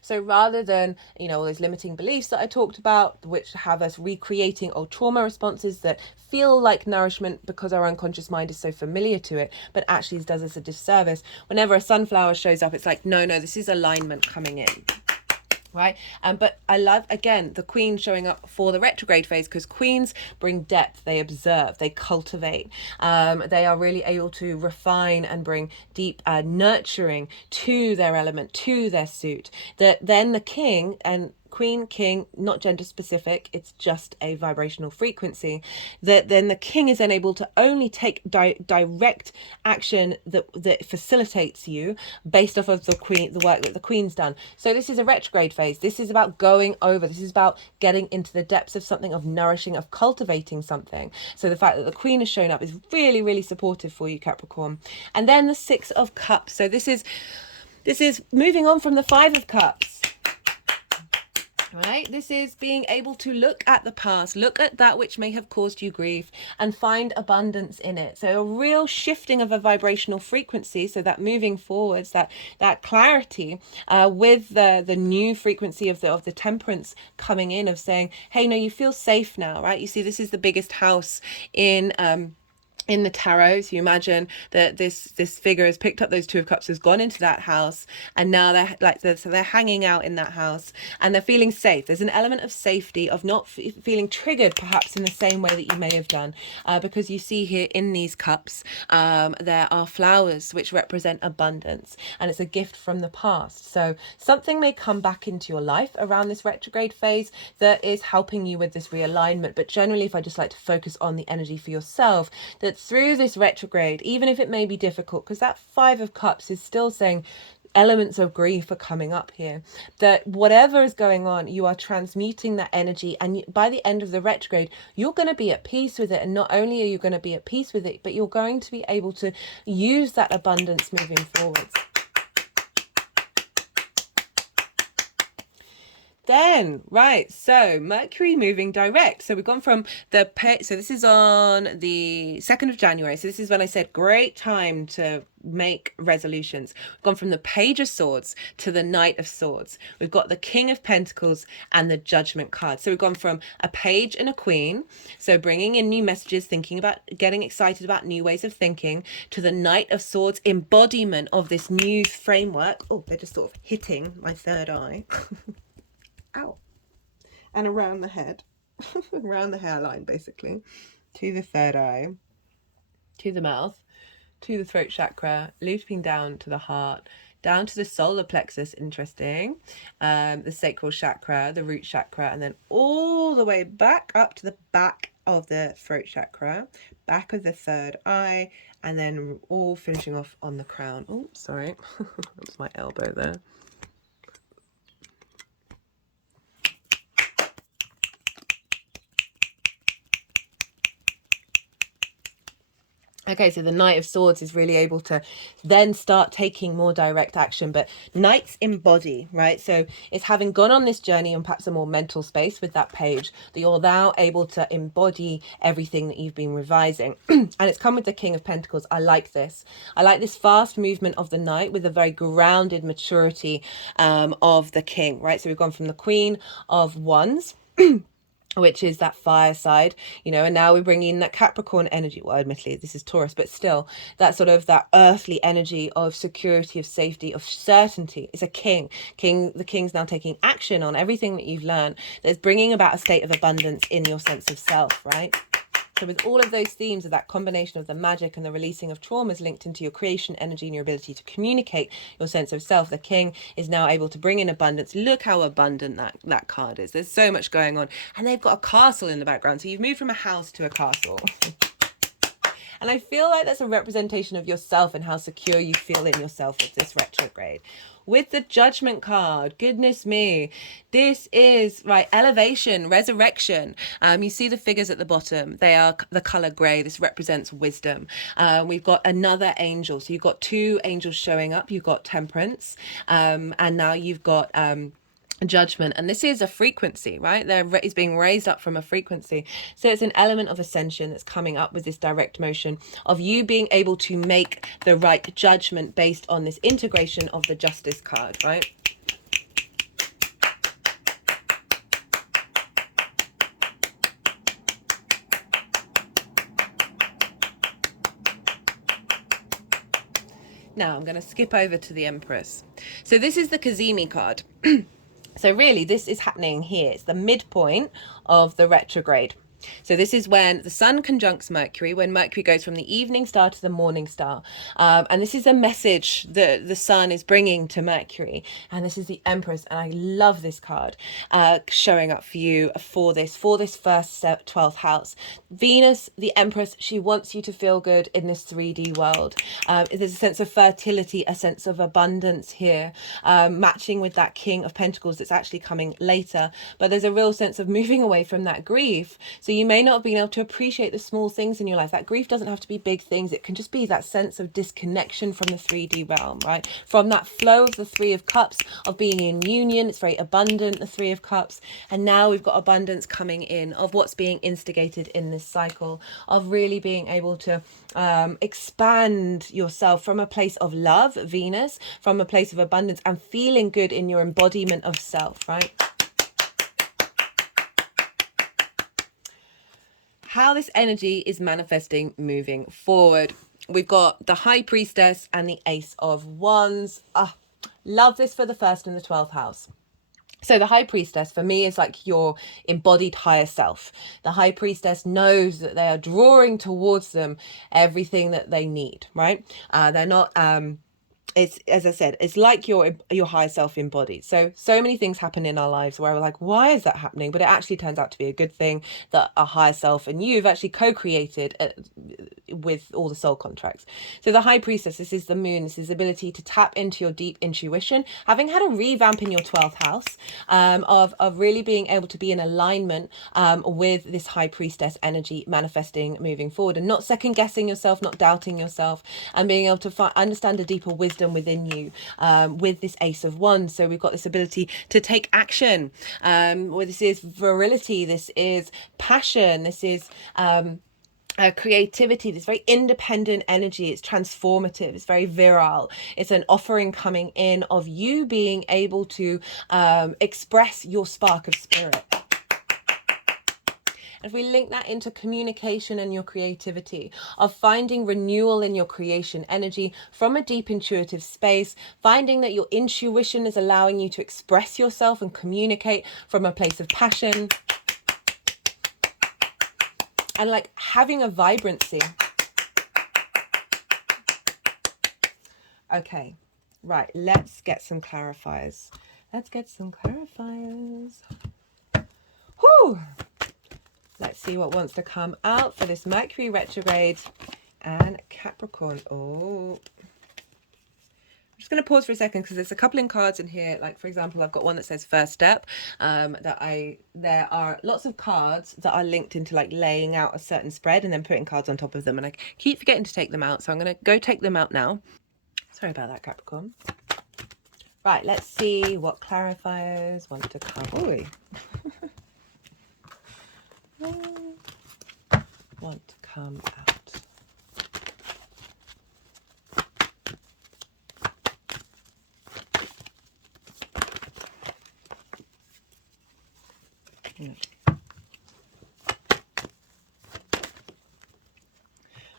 So rather than, all those limiting beliefs that I talked about, which have us recreating old trauma responses that feel like nourishment because our unconscious mind is so familiar to it, but actually does us a disservice. Whenever a sunflower shows up, it's like, no, this is alignment coming in. right? But I love, again, the queen showing up for the retrograde phase, because queens bring depth, they observe, they cultivate, they are really able to refine and bring deep nurturing to their element, to their suit. That then the king and queen, king, not gender specific, it's just a vibrational frequency, that then the king is then able to only take direct action that facilitates you based off of the work that the queen's done. So this is a retrograde phase. This is about going over, this is about getting into the depths of something, of nourishing, of cultivating something. So the fact that the queen has shown up is really, really supportive for you, Capricorn. And then the 6 of Cups. So this is moving on from the 5 of Cups. Right, this is being able to look at the past, look at that which may have caused you grief, and find abundance in it. So a real shifting of a vibrational frequency, so that moving forwards, that clarity with the new frequency of the temperance coming in, of saying, hey, no, you feel safe now, right? You see, this is the biggest house in the tarot. So you imagine that this figure has picked up those 2 of Cups, has gone into that house, and now they're hanging out in that house, and they're feeling safe. There's an element of safety, of not feeling triggered perhaps in the same way that you may have done, because you see here in these cups there are flowers which represent abundance, and it's a gift from the past. So something may come back into your life around this retrograde phase that is helping you with this realignment. But generally, if I just like to focus on the energy for yourself, that through this retrograde, even if it may be difficult, because that 5 of Cups is still saying elements of grief are coming up here, that whatever is going on, you are transmuting that energy, and by the end of the retrograde, you're going to be at peace with it. And not only are you going to be at peace with it, but you're going to be able to use that abundance moving forwards. Then, right, so Mercury moving direct. So we've gone from so this is on the 2nd of January. So this is when I said great time to make resolutions. We've gone from the Page of Swords to the Knight of Swords. We've got the King of Pentacles and the Judgment card. So we've gone from a page and a queen, so bringing in new messages, thinking about, getting excited about new ways of thinking, to the Knight of Swords, embodiment of this new framework. Oh, they're just sort of hitting my third eye. Ow. And around the head, around the hairline, basically, to the third eye, to the mouth, to the throat chakra, looping down to the heart, down to the solar plexus, interesting, the sacral chakra, the root chakra, and then all the way back up to the back of the throat chakra, back of the third eye, and then all finishing off on the crown. Oh, sorry, that's my elbow there. Okay, so the Knight of Swords is really able to then start taking more direct action, but Knights embody, right? So it's having gone on this journey in perhaps a more mental space with that page, that you're now able to embody everything that you've been revising. And it's come with the King of Pentacles. I like this. I like this fast movement of the Knight with a very grounded maturity of the King, right? So we've gone from the Queen of Wands, which is that fire side, you know, and now we bring in that Capricorn energy. Well, admittedly, this is Taurus, but still that sort of that earthly energy of security, of safety, of certainty. It's a king. The king's now taking action on everything that you've learned. That's bringing about a state of abundance in your sense of self, right? So with all of those themes of that combination of the magic and the releasing of traumas linked into your creation energy and your ability to communicate your sense of self, the king is now able to bring in abundance. Look how abundant that card is. There's so much going on. And they've got a castle in the background. So you've moved from a house to a castle. And I feel like that's a representation of yourself and how secure you feel in yourself with this retrograde. With the Judgment card, goodness me, this is, right, elevation, resurrection. You see the figures at the bottom. They are the color gray. This represents wisdom. We've got another angel. So you've got 2 angels showing up. You've got Temperance, and now you've got Judgment, and this is a frequency, right? Is being raised up from a frequency, so it's an element of ascension that's coming up with this direct motion of you being able to make the right judgment based on this integration of the Justice card, right? Now I'm going to skip over to the Empress. So this is the Kazemi card. So really, this is happening here. It's the midpoint of the retrograde. So this is when the sun conjuncts Mercury, when Mercury goes from the evening star to the morning star. And this is a message that the sun is bringing to Mercury. And this is the Empress. And I love this card showing up for you for this first 12th house. Venus, the Empress, she wants you to feel good in this 3D world. There's a sense of fertility, a sense of abundance here, matching with that King of Pentacles that's actually coming later. But there's a real sense of moving away from that grief. So you may not have been able to appreciate the small things in your life. That grief doesn't have to be big things. It can just be that sense of disconnection from the 3D realm, right? From that flow of the Three of Cups, of being in union. It's very abundant, the Three of Cups. And now we've got abundance coming in of what's being instigated in this cycle, of really being able to expand yourself from a place of love, Venus, from a place of abundance and feeling good in your embodiment of self, right? How this energy is manifesting moving forward. We've got the High Priestess and the Ace of Wands. Love this for the 1st and the 12th house. So the High Priestess for me is like your embodied higher self. The High Priestess knows that they are drawing towards them everything that they need, right? They're not it's, as I said, it's like your higher self embodied. So many things happen in our lives where we're like, why is that happening? But it actually turns out to be a good thing, that our higher self and you've actually co-created with all the soul contracts. So the High Priestess, this is the moon. This is the ability to tap into your deep intuition, having had a revamp in your 12th house, of really being able to be in alignment with this High Priestess energy manifesting moving forward, and not second guessing yourself, not doubting yourself, and being able to understand a deeper wisdom within you with this Ace of Wands. So we've got this ability to take action. Where this is virility, this is passion, this is creativity, this very independent energy. It's transformative, it's very virile. It's an offering coming in of you being able to express your spark of spirit. If we link that into communication and your creativity, of finding renewal in your creation energy from a deep intuitive space, finding that your intuition is allowing you to express yourself and communicate from a place of passion, and like having a vibrancy. Okay, right, let's get some clarifiers. Whew. Let's see what wants to come out for this Mercury retrograde and Capricorn. Oh, I'm just going to pause for a second because there's a couple in cards in here. Like, for example, I've got one that says first step. There are lots of cards that are linked into like laying out a certain spread and then putting cards on top of them. And I keep forgetting to take them out. So I'm going to go take them out now. Sorry about that, Capricorn. Right, let's see what clarifiers want to come. Ooh. Want to come out.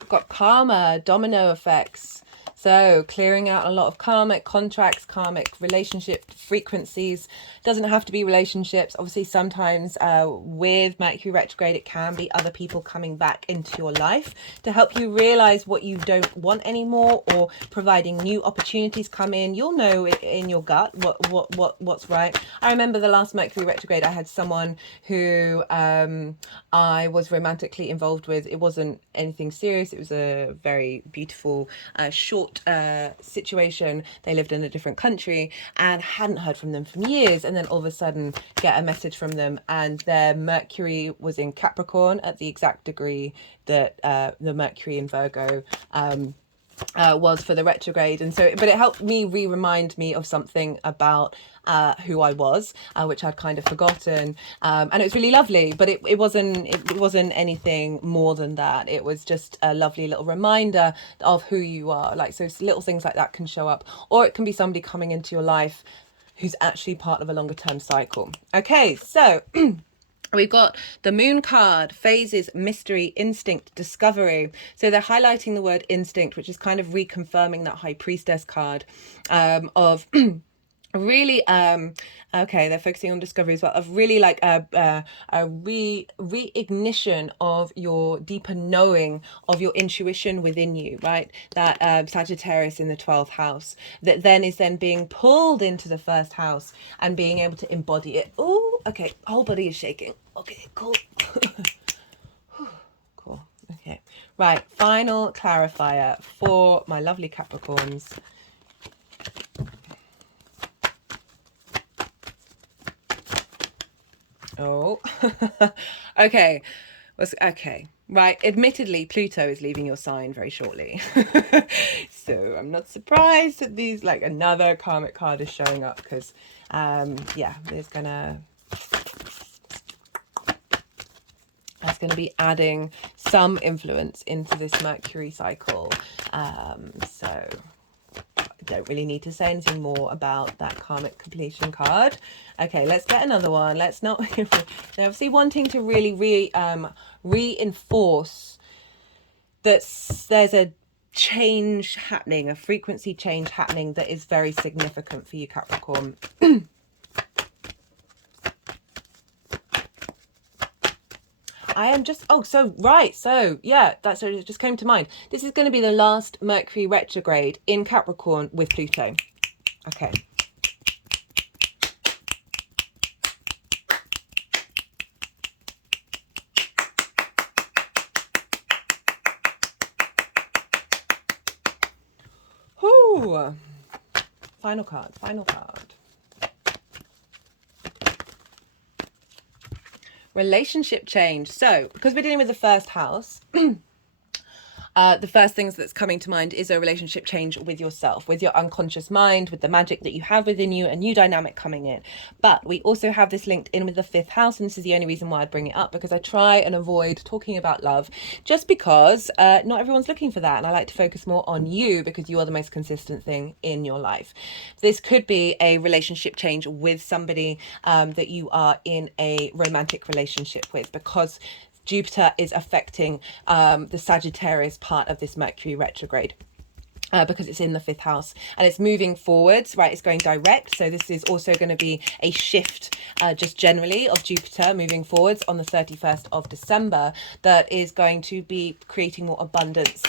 Got karma, domino effects. So clearing out a lot of karmic contracts, karmic relationship frequencies. Doesn't have to be relationships. Obviously, sometimes with Mercury retrograde, it can be other people coming back into your life to help you realize what you don't want anymore, or providing new opportunities come in. You'll know in your gut what's right. I remember the last Mercury retrograde, I had someone who I was romantically involved with. It wasn't anything serious. It was a very beautiful, short situation. They lived in a different country and hadn't heard from them for years, and then all of a sudden get a message from them, and their Mercury was in Capricorn at the exact degree that the Mercury in Virgo was for the retrograde. And so, but it helped me remind me of something about who I was, which I'd kind of forgotten, and it was really lovely. But it wasn't anything more than that. It was just a lovely little reminder of who you are. Like, so little things like that can show up, or it can be somebody coming into your life who's actually part of a longer term cycle. Okay, so we've got the moon card, phases, mystery, instinct, discovery. So they're highlighting the word instinct, which is kind of reconfirming that high priestess card of really okay, they're focusing on discovery as well, of really like a reignition of your deeper knowing of your intuition within you, right? That Sagittarius in the 12th house that then is then being pulled into the first house and being able to embody it. Oh, okay, whole body is shaking. Okay, cool. Cool. Okay, right, final clarifier for my lovely Capricorns. Oh, okay. Okay, right. Admittedly, Pluto is leaving your sign very shortly. So I'm not surprised that these, like, another karmic card is showing up because, yeah, that's gonna be adding some influence into this Mercury cycle. So don't really need to say anything more about that karmic completion card. Okay, let's get another one. Let's not they're obviously wanting to really reinforce that there's a change happening, a frequency change happening that is very significant for you, Capricorn. I am just, oh, so, right, so, yeah, that's what it just came to mind. This is going to be the last Mercury retrograde in Capricorn with Pluto. Okay. Whoo! Final card, final card. Relationship change. So, because we're dealing with the first house, the first things that's coming to mind is a relationship change with yourself, with your unconscious mind, with the magic that you have within you, a new dynamic coming in. But we also have this linked in with the 5th house, and this is the only reason why I'd bring it up, because I try and avoid talking about love just because not everyone's looking for that, and I like to focus more on you because you are the most consistent thing in your life. This could be a relationship change with somebody that you are in a romantic relationship with, because Jupiter is affecting the Sagittarius part of this Mercury retrograde. Because it's in the 5th house and it's moving forwards, right? It's going direct. So this is also going to be a shift just generally of Jupiter moving forwards on the 31st of December that is going to be creating more abundance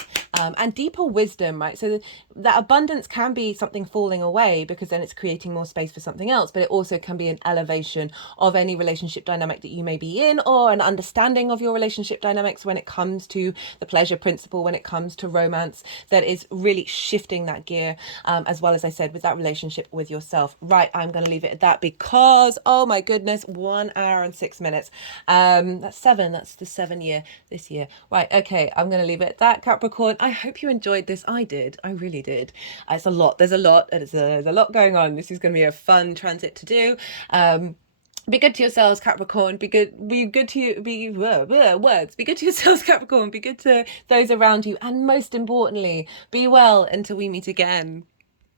and deeper wisdom, right? So that abundance can be something falling away because then it's creating more space for something else, but it also can be an elevation of any relationship dynamic that you may be in, or an understanding of your relationship dynamics when it comes to the pleasure principle, when it comes to romance, that is really shifting that gear, as well as I said, with that relationship with yourself. Right, I'm going to leave it at that because, oh my goodness, 1 hour and 6 minutes. That's 7. That's the 7 year this year. Right, okay, I'm going to leave it at that, Capricorn. I hope you enjoyed this. I did. I really did. It's a lot. There's a lot. There's a lot going on. This is going to be a fun transit to do. Be good to yourselves, Capricorn. Be good to you. Be good to yourselves, Capricorn. Be good to those around you, and most importantly, be well until we meet again.